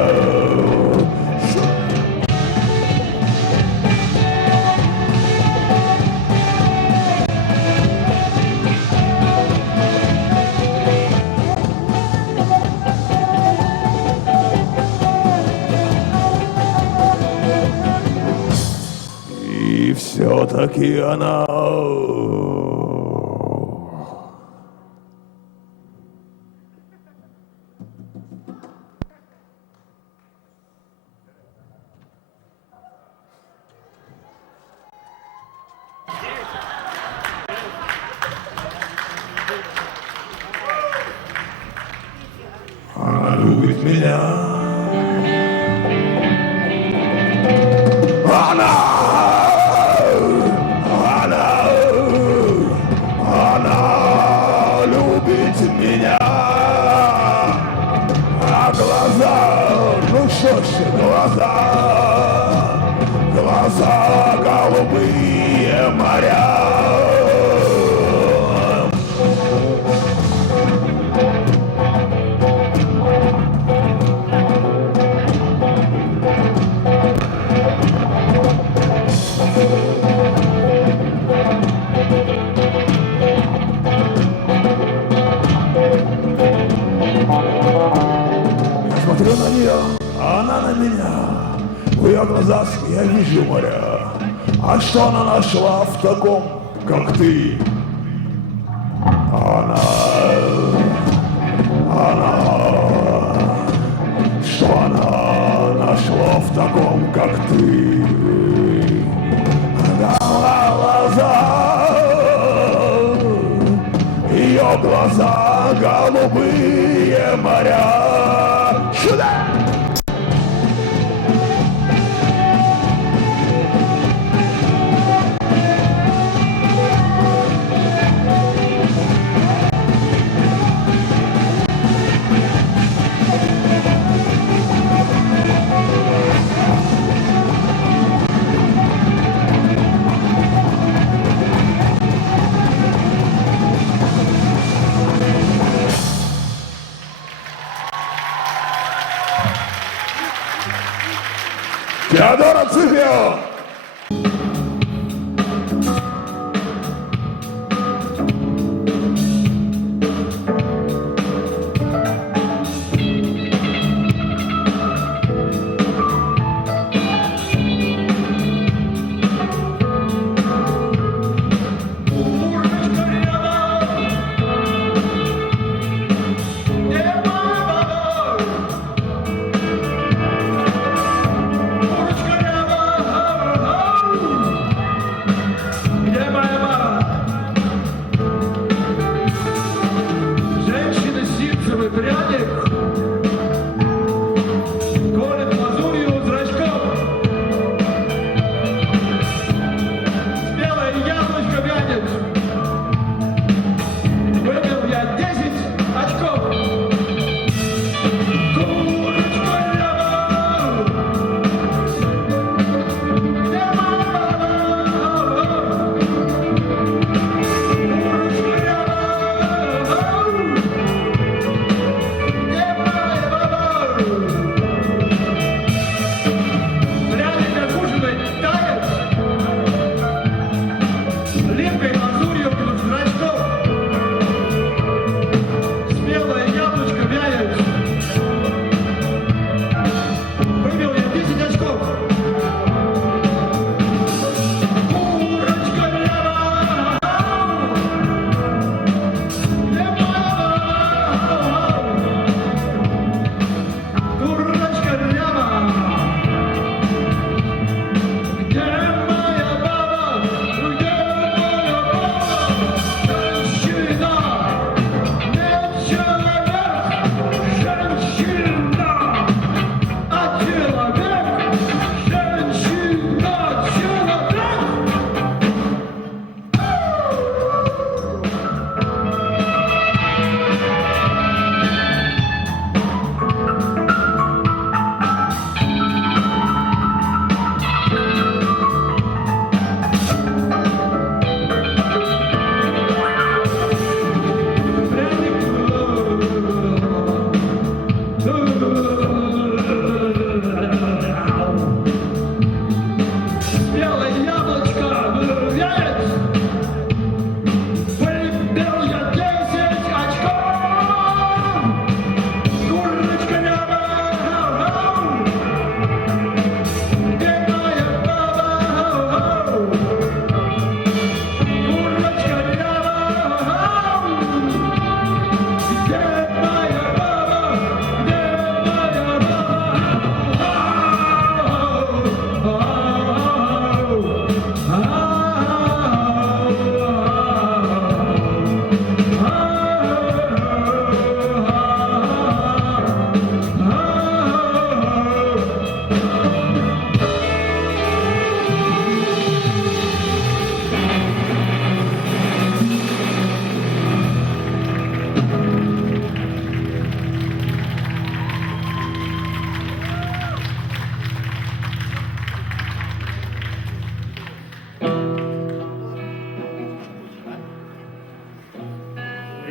И все-таки она... Она любит меня. Она любит меня. А глаза, ну что ж, глаза голубые моря. Смотрю на нее, а она на меня. В ее глазах я вижу моря. А что она нашла в таком, как ты? Она, что она нашла в таком, как ты? Ее глаза голубые моря. Сюда! Теодора Цифио!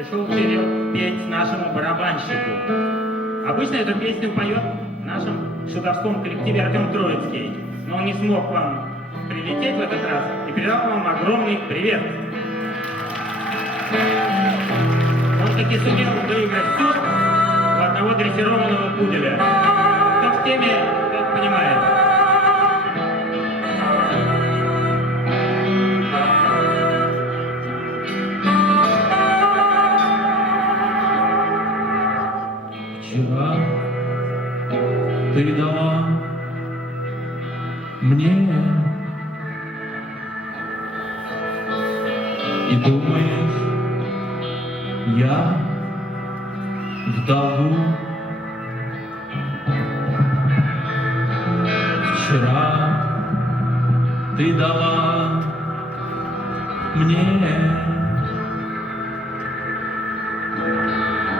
пришел вперед петь нашему барабанщику. Обычно эту песню поет в нашем шутовском коллективе Артем Троицкий, но он не смог к вам прилететь в этот раз и передал вам огромный привет. Он таки сумел выиграть суд у одного дрессированного пуделя. Кто в теме, тот понимает. Вчера ты дала мне и думаешь, я в долгу. Вчера ты дала мне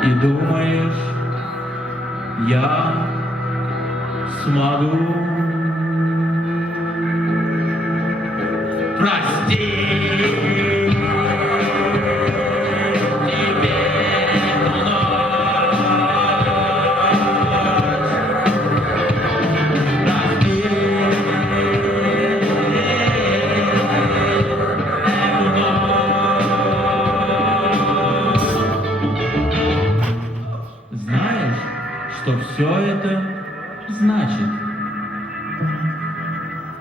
и думаешь, я смогу. Прости. Что все это значит?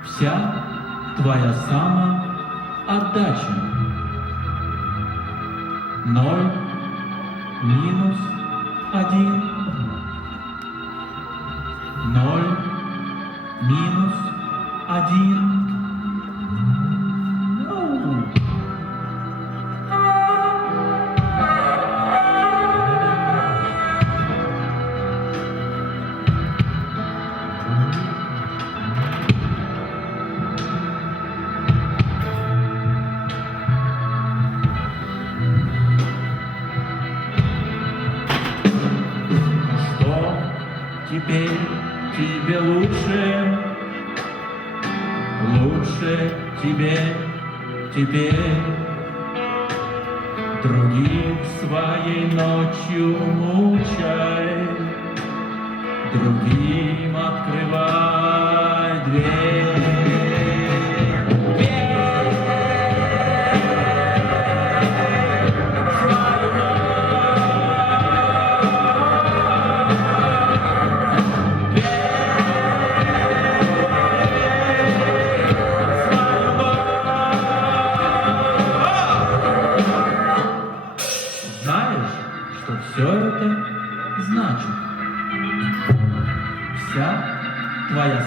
Вся твоя самоотдача. 0 минус 1. 0 минус 1. Теперь тебе лучше, лучше тебе теперь. Других своей ночью мучай, другим открывай дверь. Все это значит, вся твоя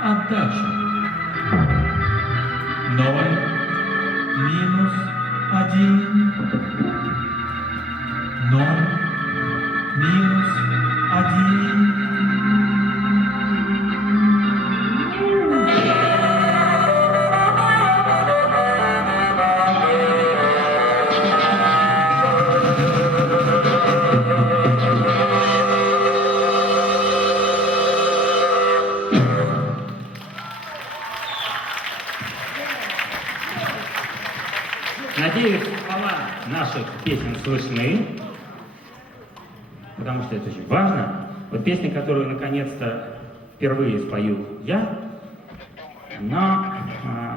самоотдача. 0 минус 1. 0 минус 1. Надеюсь, слова наших песен слышны, потому что это очень важно. Вот песня, которую наконец-то впервые спою я, но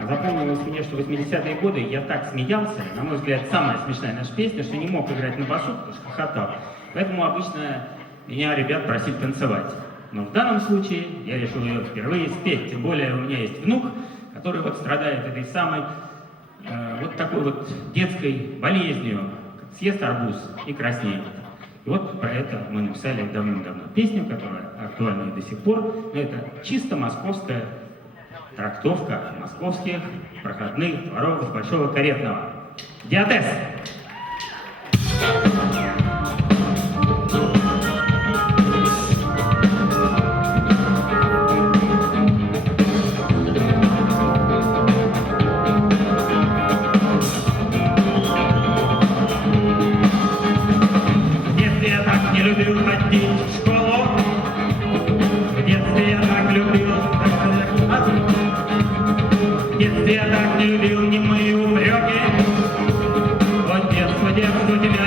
запомнилось мне, что в 80-е годы я так смеялся, на мой взгляд, самая смешная наша песня, что не мог играть на басу, потому что хохотал. Поэтому обычно меня ребят просили танцевать. Но в данном случае я решил ее впервые спеть, тем более у меня есть внук, который вот страдает этой самой вот такой вот детской болезнью, съест арбуз и краснеет. И вот про это мы написали давным-давно песню, которая актуальна и до сих пор, но это чисто московская трактовка московских проходных дворов с Большого Каретного. Диатез! Любил ходить в школу, в детстве я так любил, в детстве я так не любил немые упреки. Вот детство, детство тебя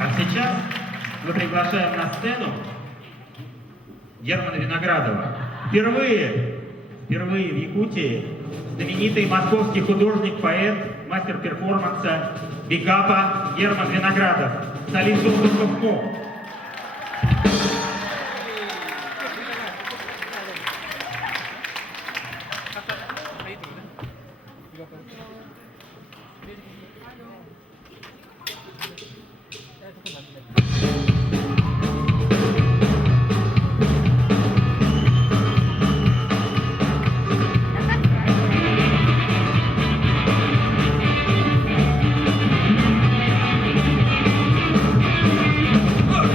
А сейчас мы приглашаем на сцену Германа Виноградова. Впервые в Якутии знаменитый московский художник, поэт, мастер перформанса, бигапа Герман Виноградов, солист группы «МО».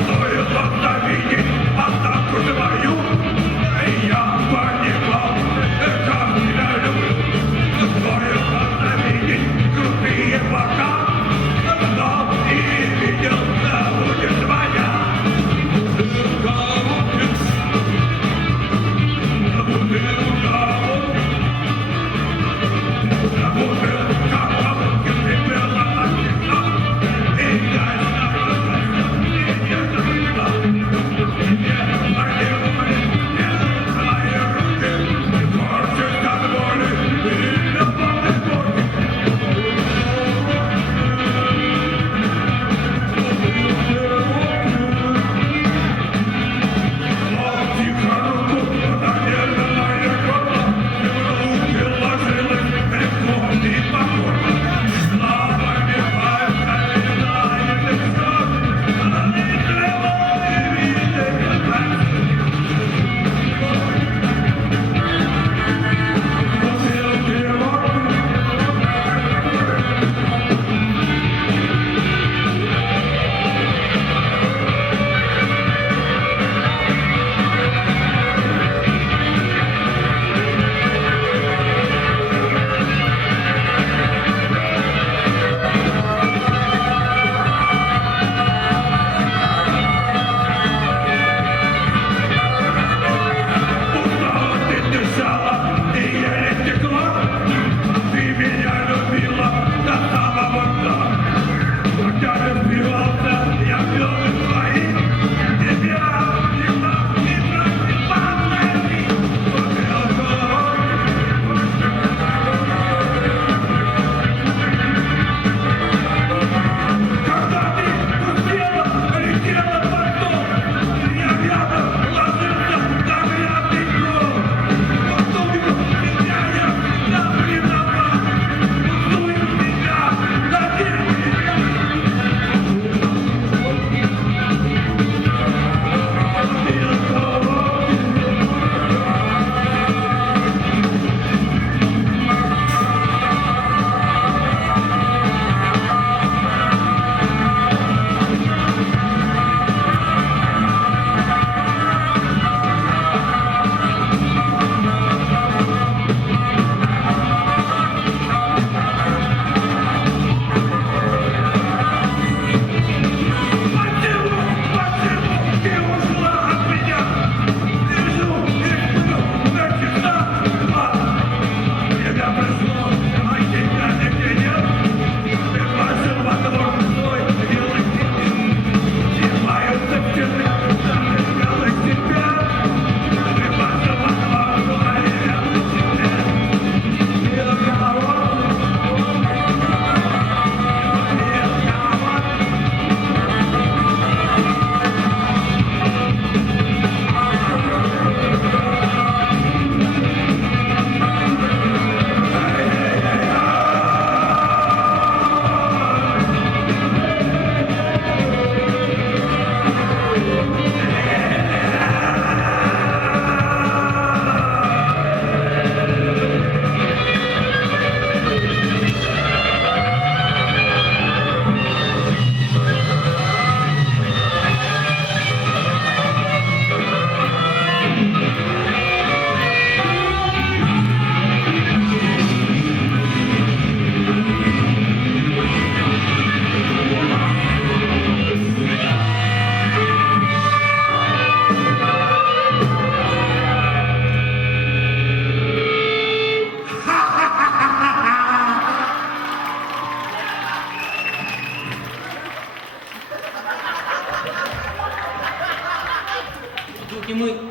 Стоит остановить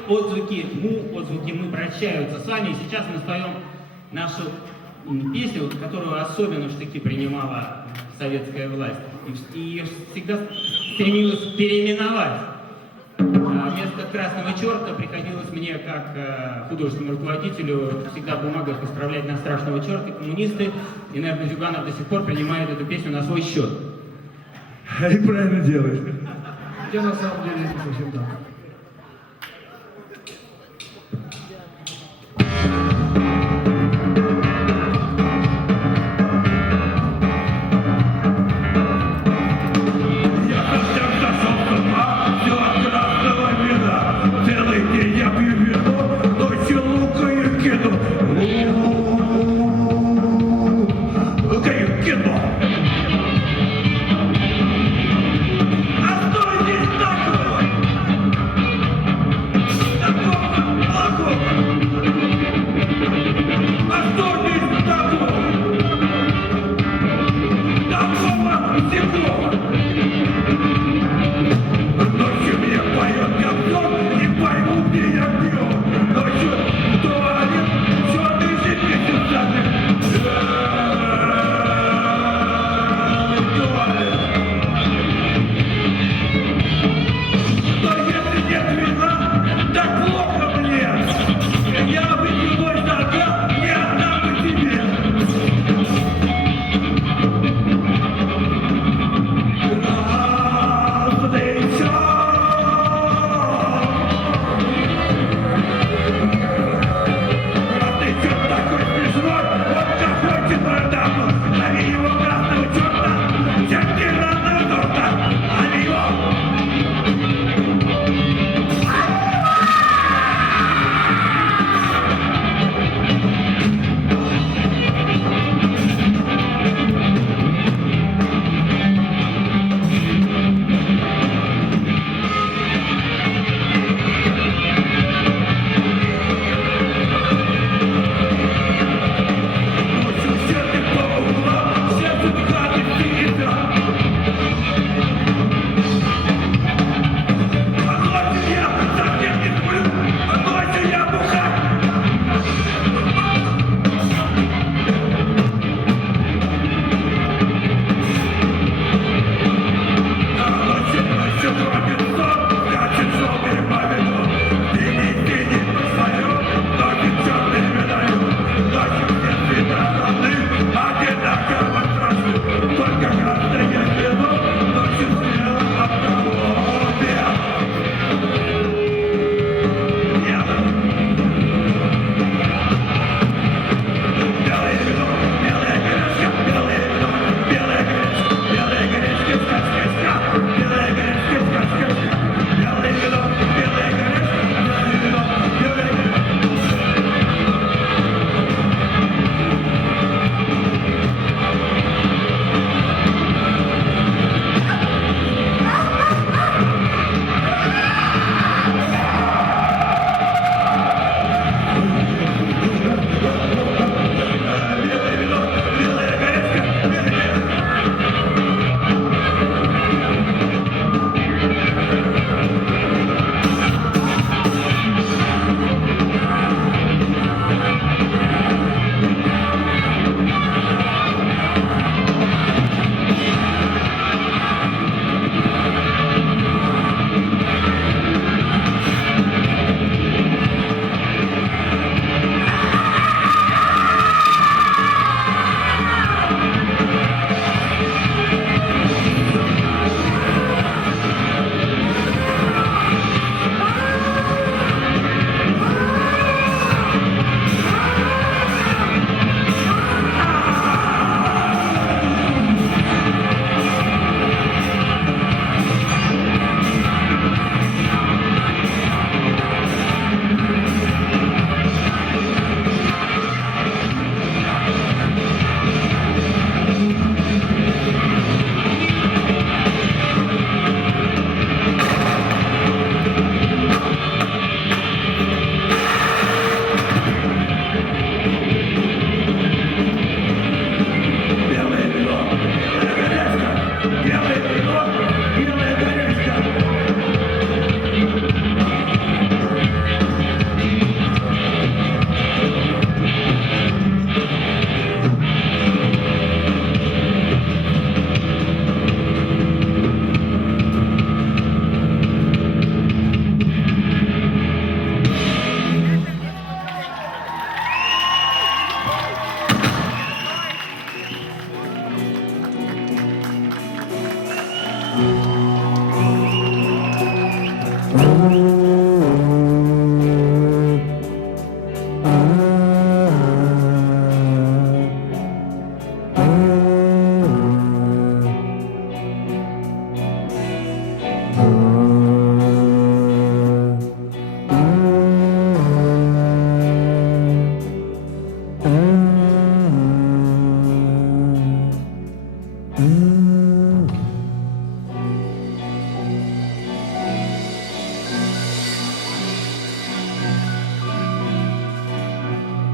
отзвуки мы прощаются с вами. И сейчас мы споем нашу песню, которую особенно в штыки принимала советская власть. И ее всегда стремилась переименовать. Вместо красного черта приходилось мне, как художественному руководителю, всегда в бумагах исправлять на страшного черта. Коммунисты и, наверное, Зюганов до сих пор принимают эту песню на свой счет. И правильно делаешь. Я на самом деле не совсем так.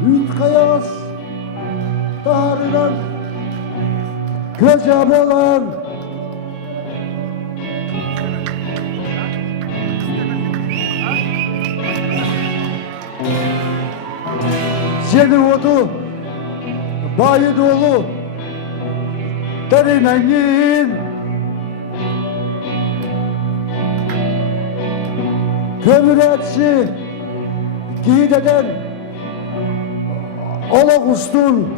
Üç kayas tarıdan gecem olan seni odu bayı dolu derimenin kömür etsi gideden ola kustun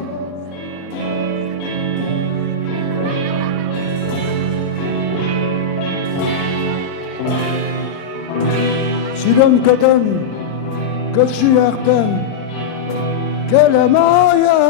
Şirankadan kaçıyaktan gelemeyen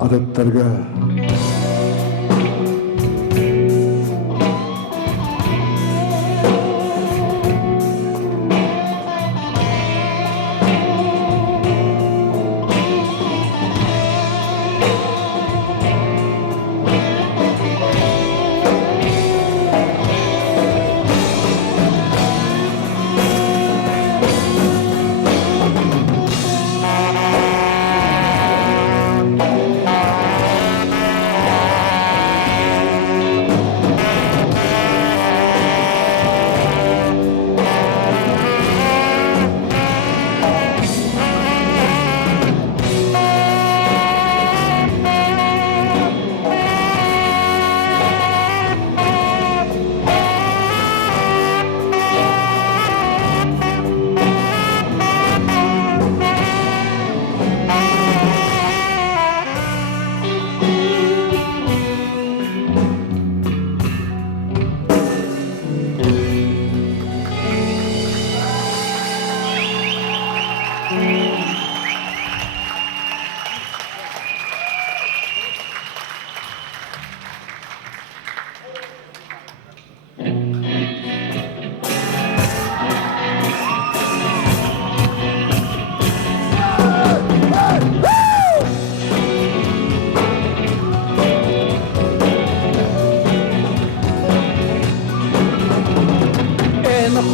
Adetlerge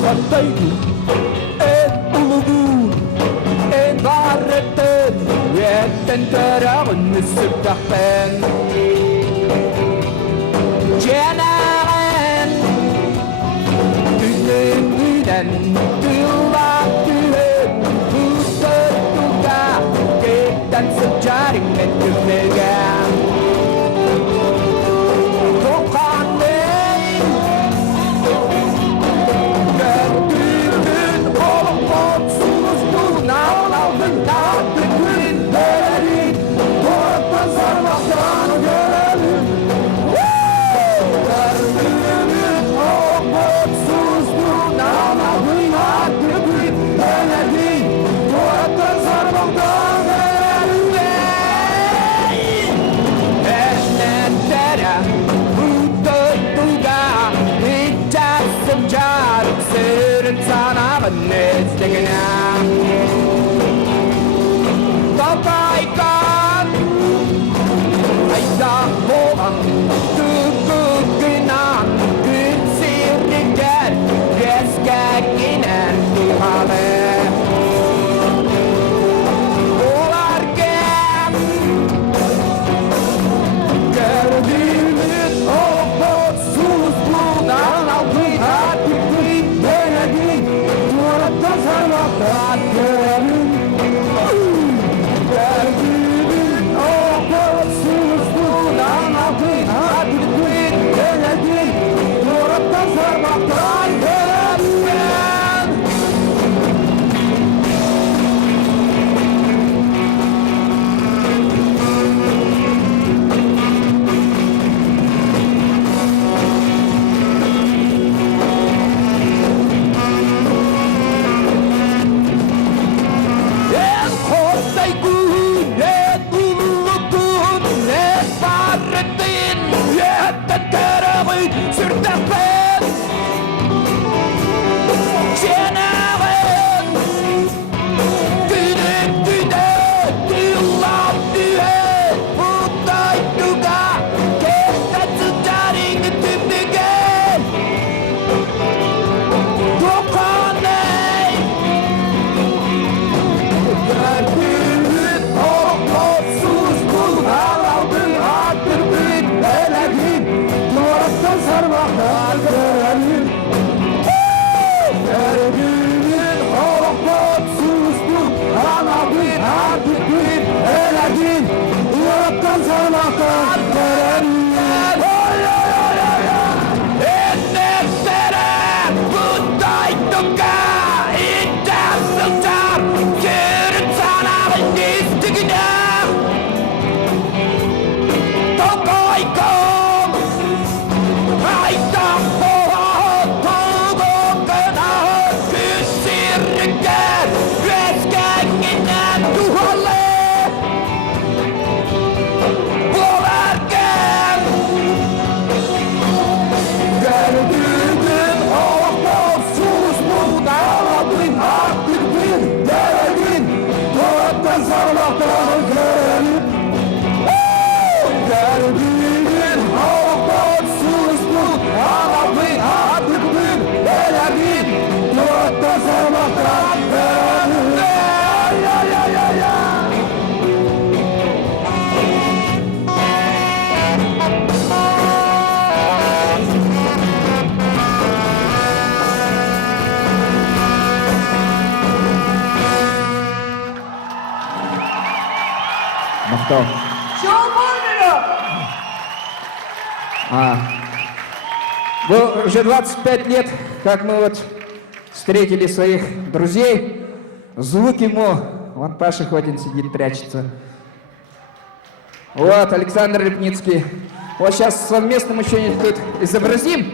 خطيته القلوب انبعرتن ويتنترى النسب تحتن جناعن دنين تلعب تهد تستطيع جدا سجاري من تفنجان Now, всегда. Только айком, айком, толгокана, күсірге, өскәңінен туғалы. Боларген, гәрдігін оғып, сuz мұғдалабын, ақтықпын, дәрігін, тоқтан сарлақтағы көрін. Garbin, Hawkins, Susbun, Arabin, Adibin, Elabin, Totta Sarmakran, Махтов. Уже 25 лет, как мы вот встретили своих друзей. Звук ему, вон Паша Хотин сидит, прячется. Вот, Александр Репницкий. Вот сейчас совместно мы что-нибудь тут изобразим.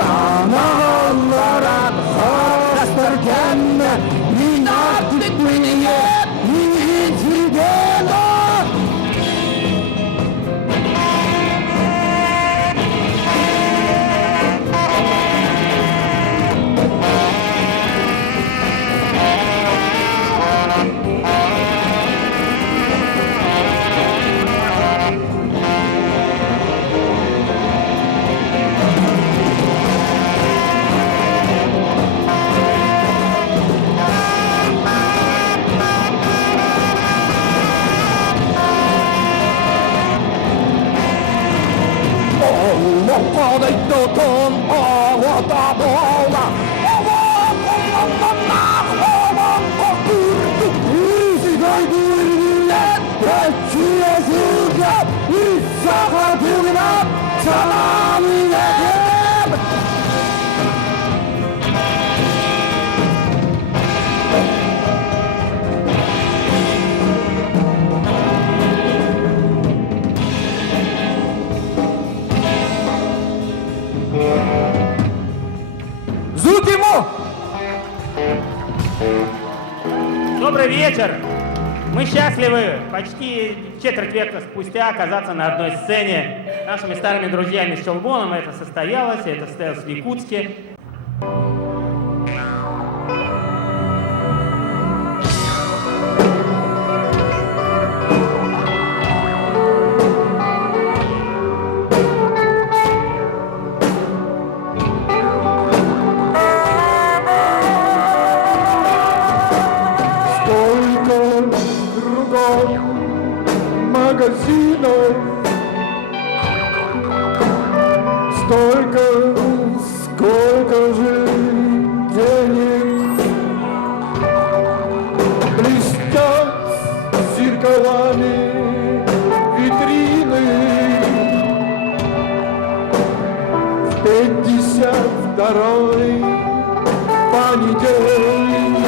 Sanalardan harastırken min artık beniye min hiçbirden Con agua da bola, Добрый вечер! Мы счастливы почти четверть века спустя оказаться на одной сцене. Нашими старыми друзьями с Щелбоном это состоялось в Якутске. Сколько же денег блестят зеркалами витрины. В 52-й понедельник,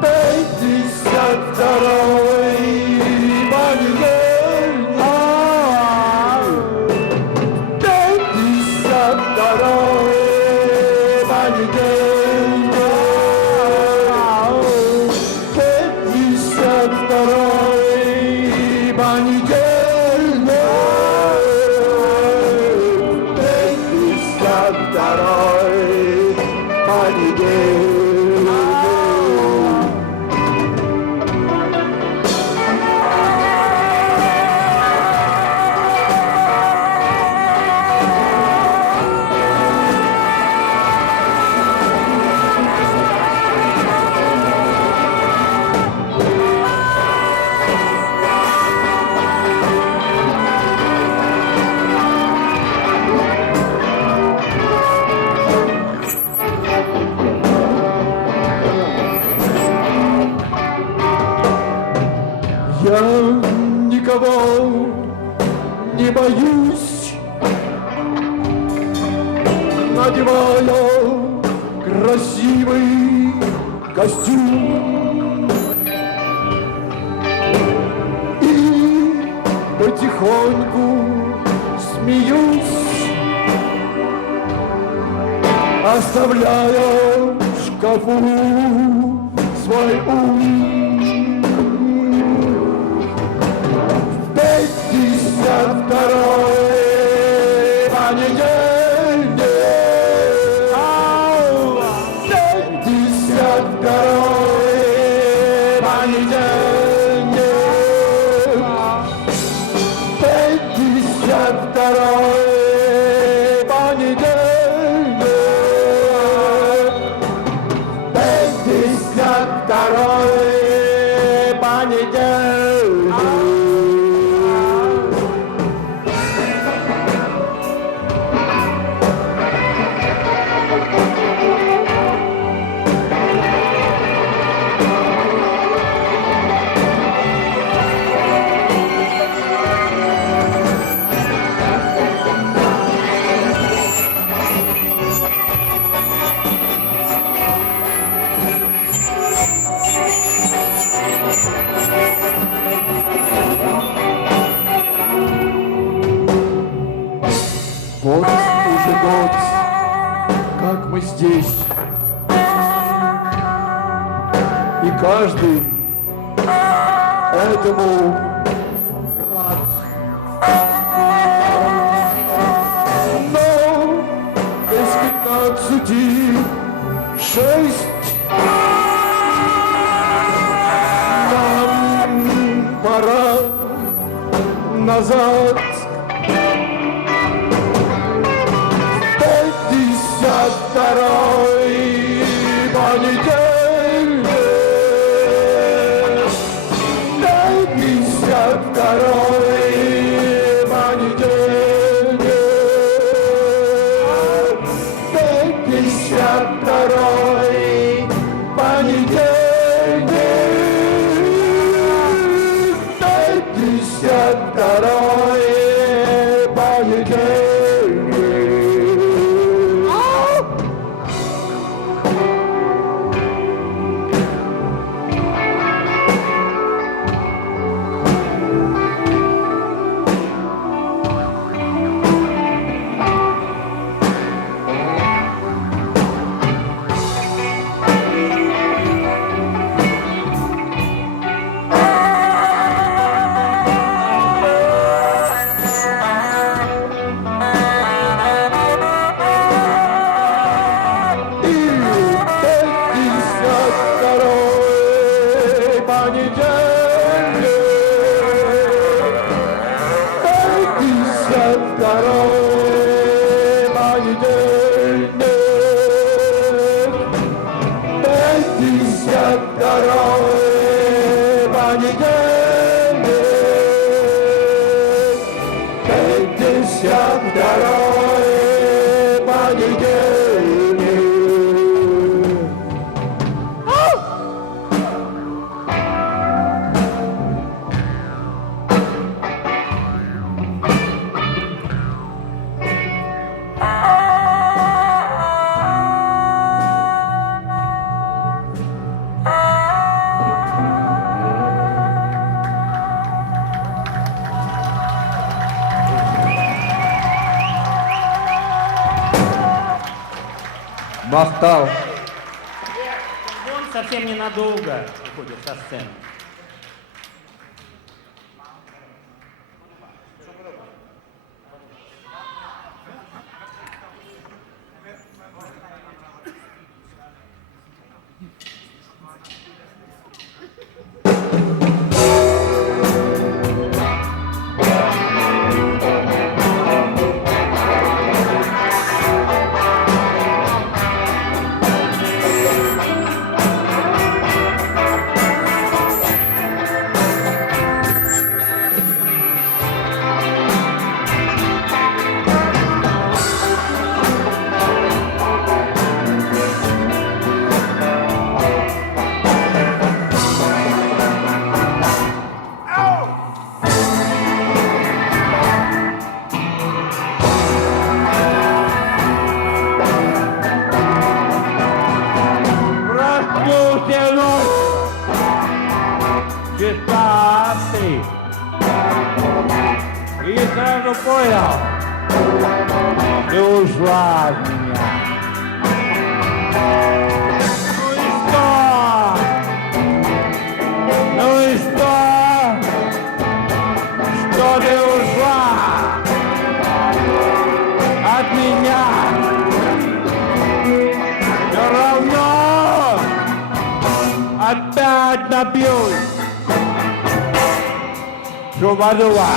52-й ничего не боюсь, надеваю красивый костюм и потихоньку смеюсь, оставляя в шкафу свой ум. В 52-й понедельник, в 52-й понедельник, в 52-й понедельник, в 52-й понедельник. Вот уже год, как мы здесь, и каждый этому рад. Но без 15:06 нам пора назад. 52-й понедельник, 52-й понедельник, 52-й понедельник, 52-й понедельник. Бахтал. Он совсем ненадолго уходит со сцены. И сразу понял, ты ушла от меня. Ну и что? Ну и что? Что ты ушла от меня? Все равно опять напьюсь. Шубадува.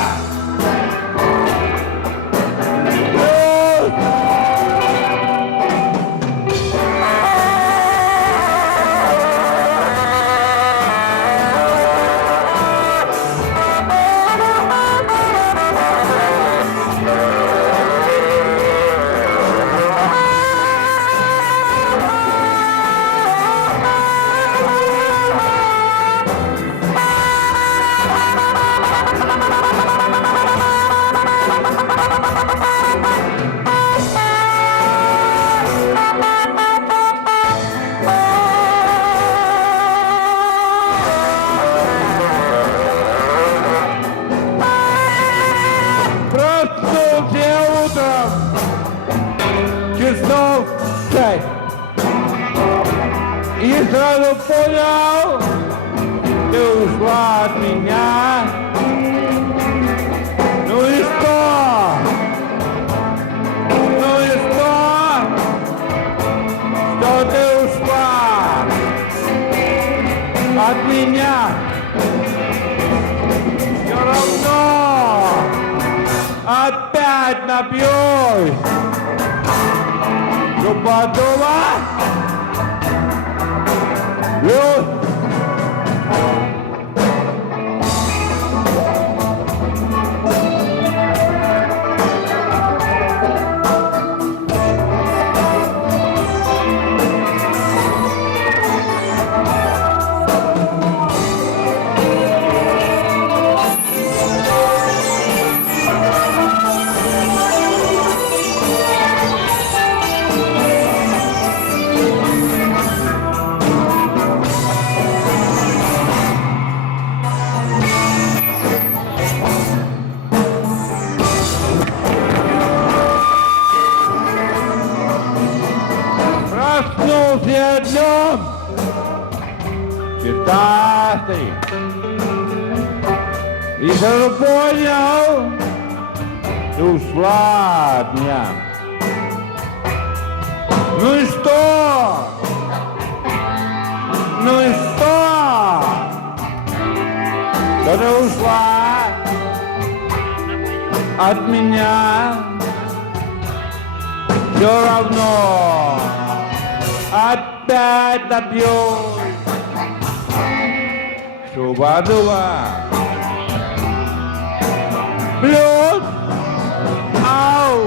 И сразу понял, ты ушла от меня. Ну и что? Ну и что? Что ты ушла от меня? Все равно опять напьюсь. Шубадува. Проснулся днем, читатель, и сразу понял, ты ушла от меня. Ну и что? Ну и что? Что ты ушла от меня? Все равно опять напьюсь. Шубадува. Блюз. Ау.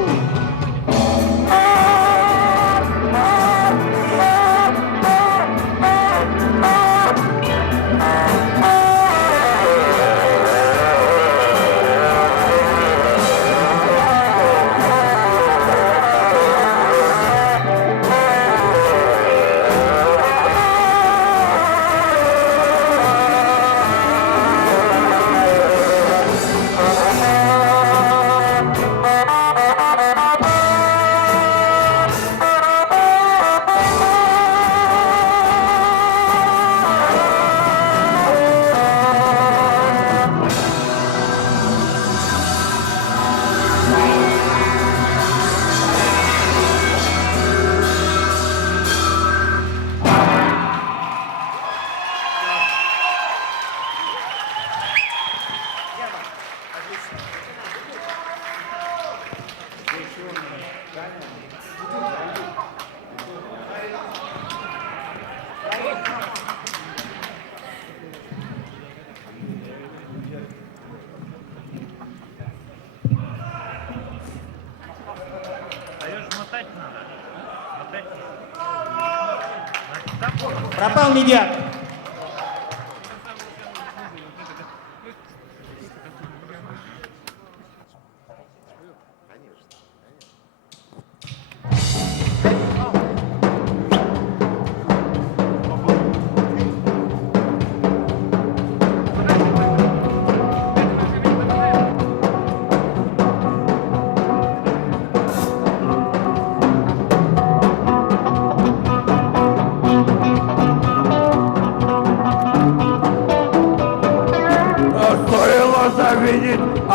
Пропал медиатор.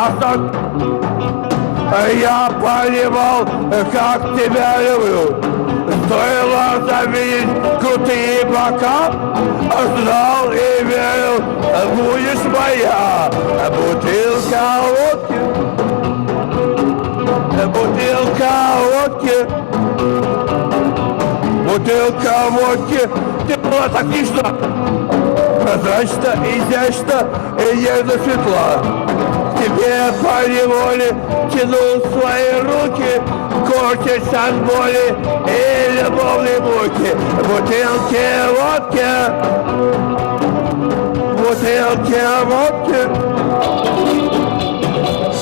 красок. Я понимал, как тебя люблю. Стоило заменить крутые бока, знал и верил, будешь моя. Бутылка водки, бутылка водки, бутылка водки. Ты была так нежна, прозрачно, изящно и нежно светла. К тебе поневоле тянул свои руки, корчась от боли и любовной муки. Бутылки водки, бутылки водки.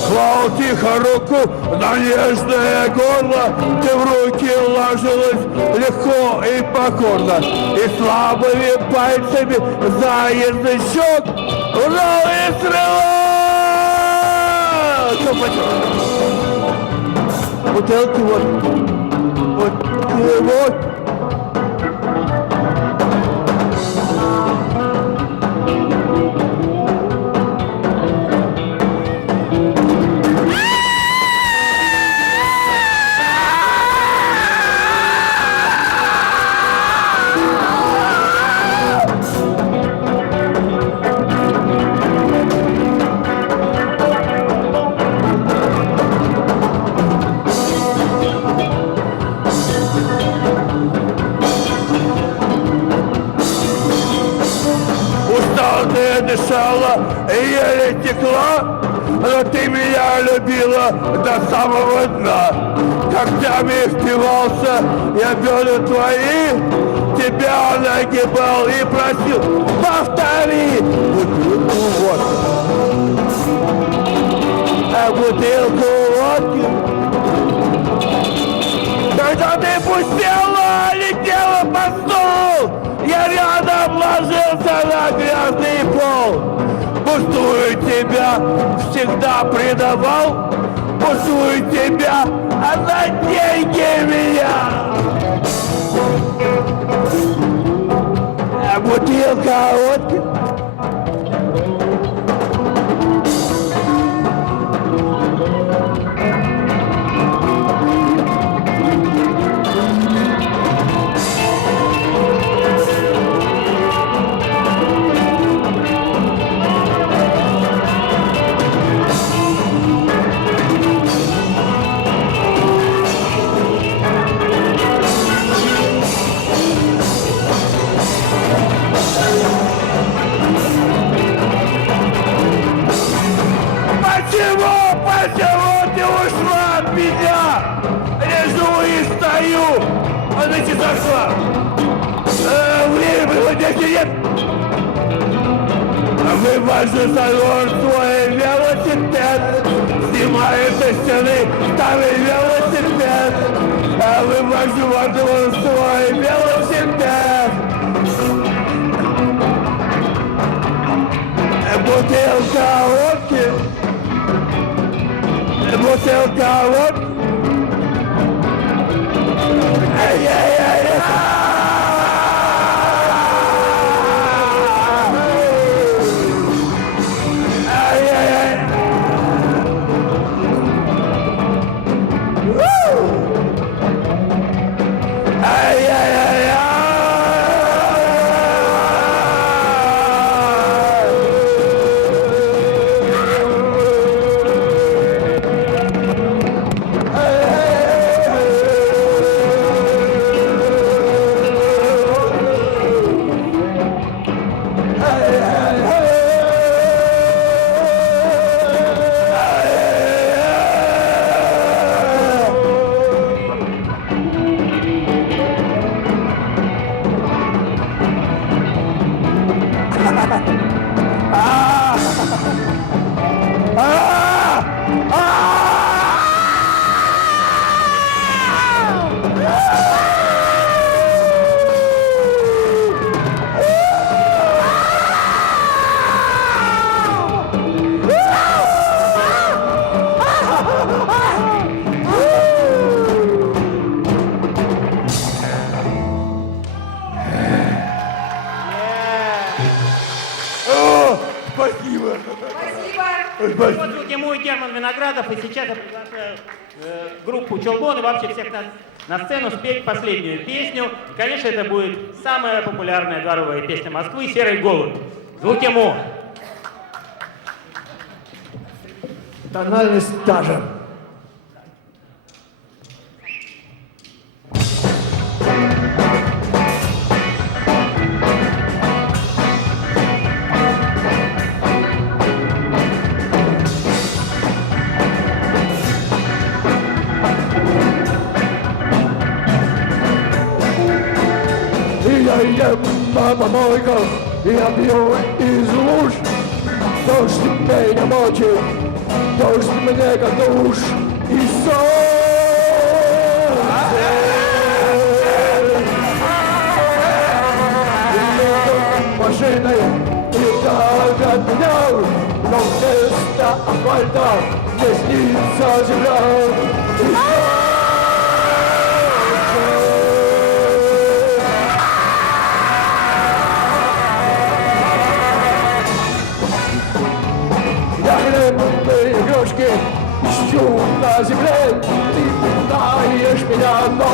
Клал тихо руку на нежное горло, ты в руки ложилась легко и покорно, и слабыми пальцами за язычок брал и срывал. Бутылки водки, бутылки водки. Дышала, еле текла, но ты меня любила до самого дна. Когда впивался я бедра твои, тебя нагибал и просил, повтори бутылку водки, бутылку водки. Когда ты пустела, летела по столу, я рядом ложился на грязный пол. Пустую тебя всегда предавал, пустую тебя, а за деньги меня. Бутылка водки. Почему ты ушла от меня? Лежу и стою, а на часах шла. Время было 10 лет. Вывожу со двор свой велосипед, снимаю со стены старый велосипед. Вывожу во двор свой велосипед. Бутылка водки, бутылка водки. Ай-яй-яй-яй. Виноградов, и сейчас я приглашаю группу Чолбон и вообще всех на сцену спеть последнюю песню. И, конечно, это будет самая популярная дворовая песня Москвы «Серый голубь». Звуки му. Тональность та же. Я ем на помойках, я пью из луж. Дождь меня мочит, дождь мне как душ. И солнце машиной и так отменял, но вместо асфальта мне снится земля. Игрушки ищу на земле, ты пытаешь меня, но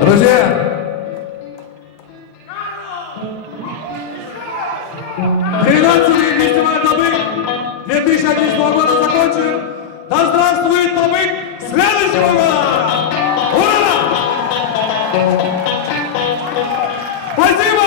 Друзья, 13-й фестиваль «Табык» 2011 года закончен. Да здравствует Табык следующего года! Ура! Спасибо!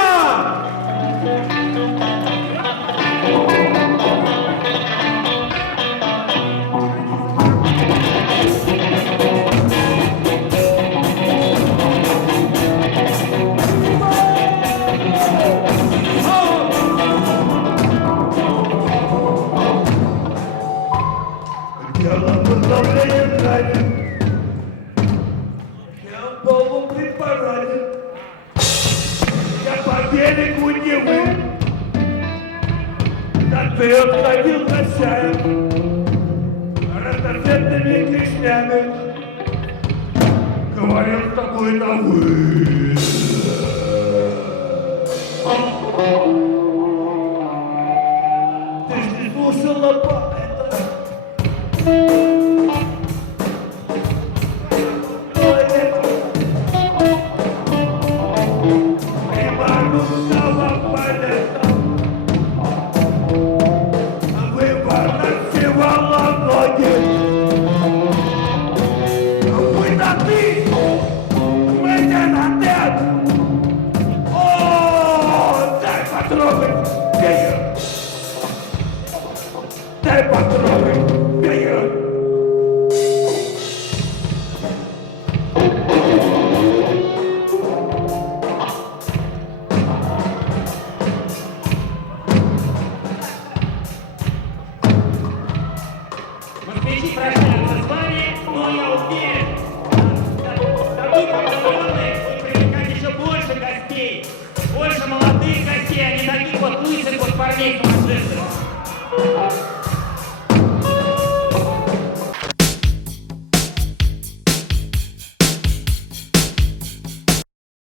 Я в полном предпараде. Я по берегу Невы. Наперед ходил Косяев. разноцветными клешнями. Говорил с тобой на «вы». Ты ж не слушала поэта. Приборнутого поэта. Выборносевала ноги. Вы на ты, мы не на ты. О, дай потрогать веер. Дай потрогать веер. Москвичи прощаются с вами, но я уверен, такие определенные будет привлекать еще больше гостей, больше молодых гостей, а не таких вот лысых вот парней сумасшедших.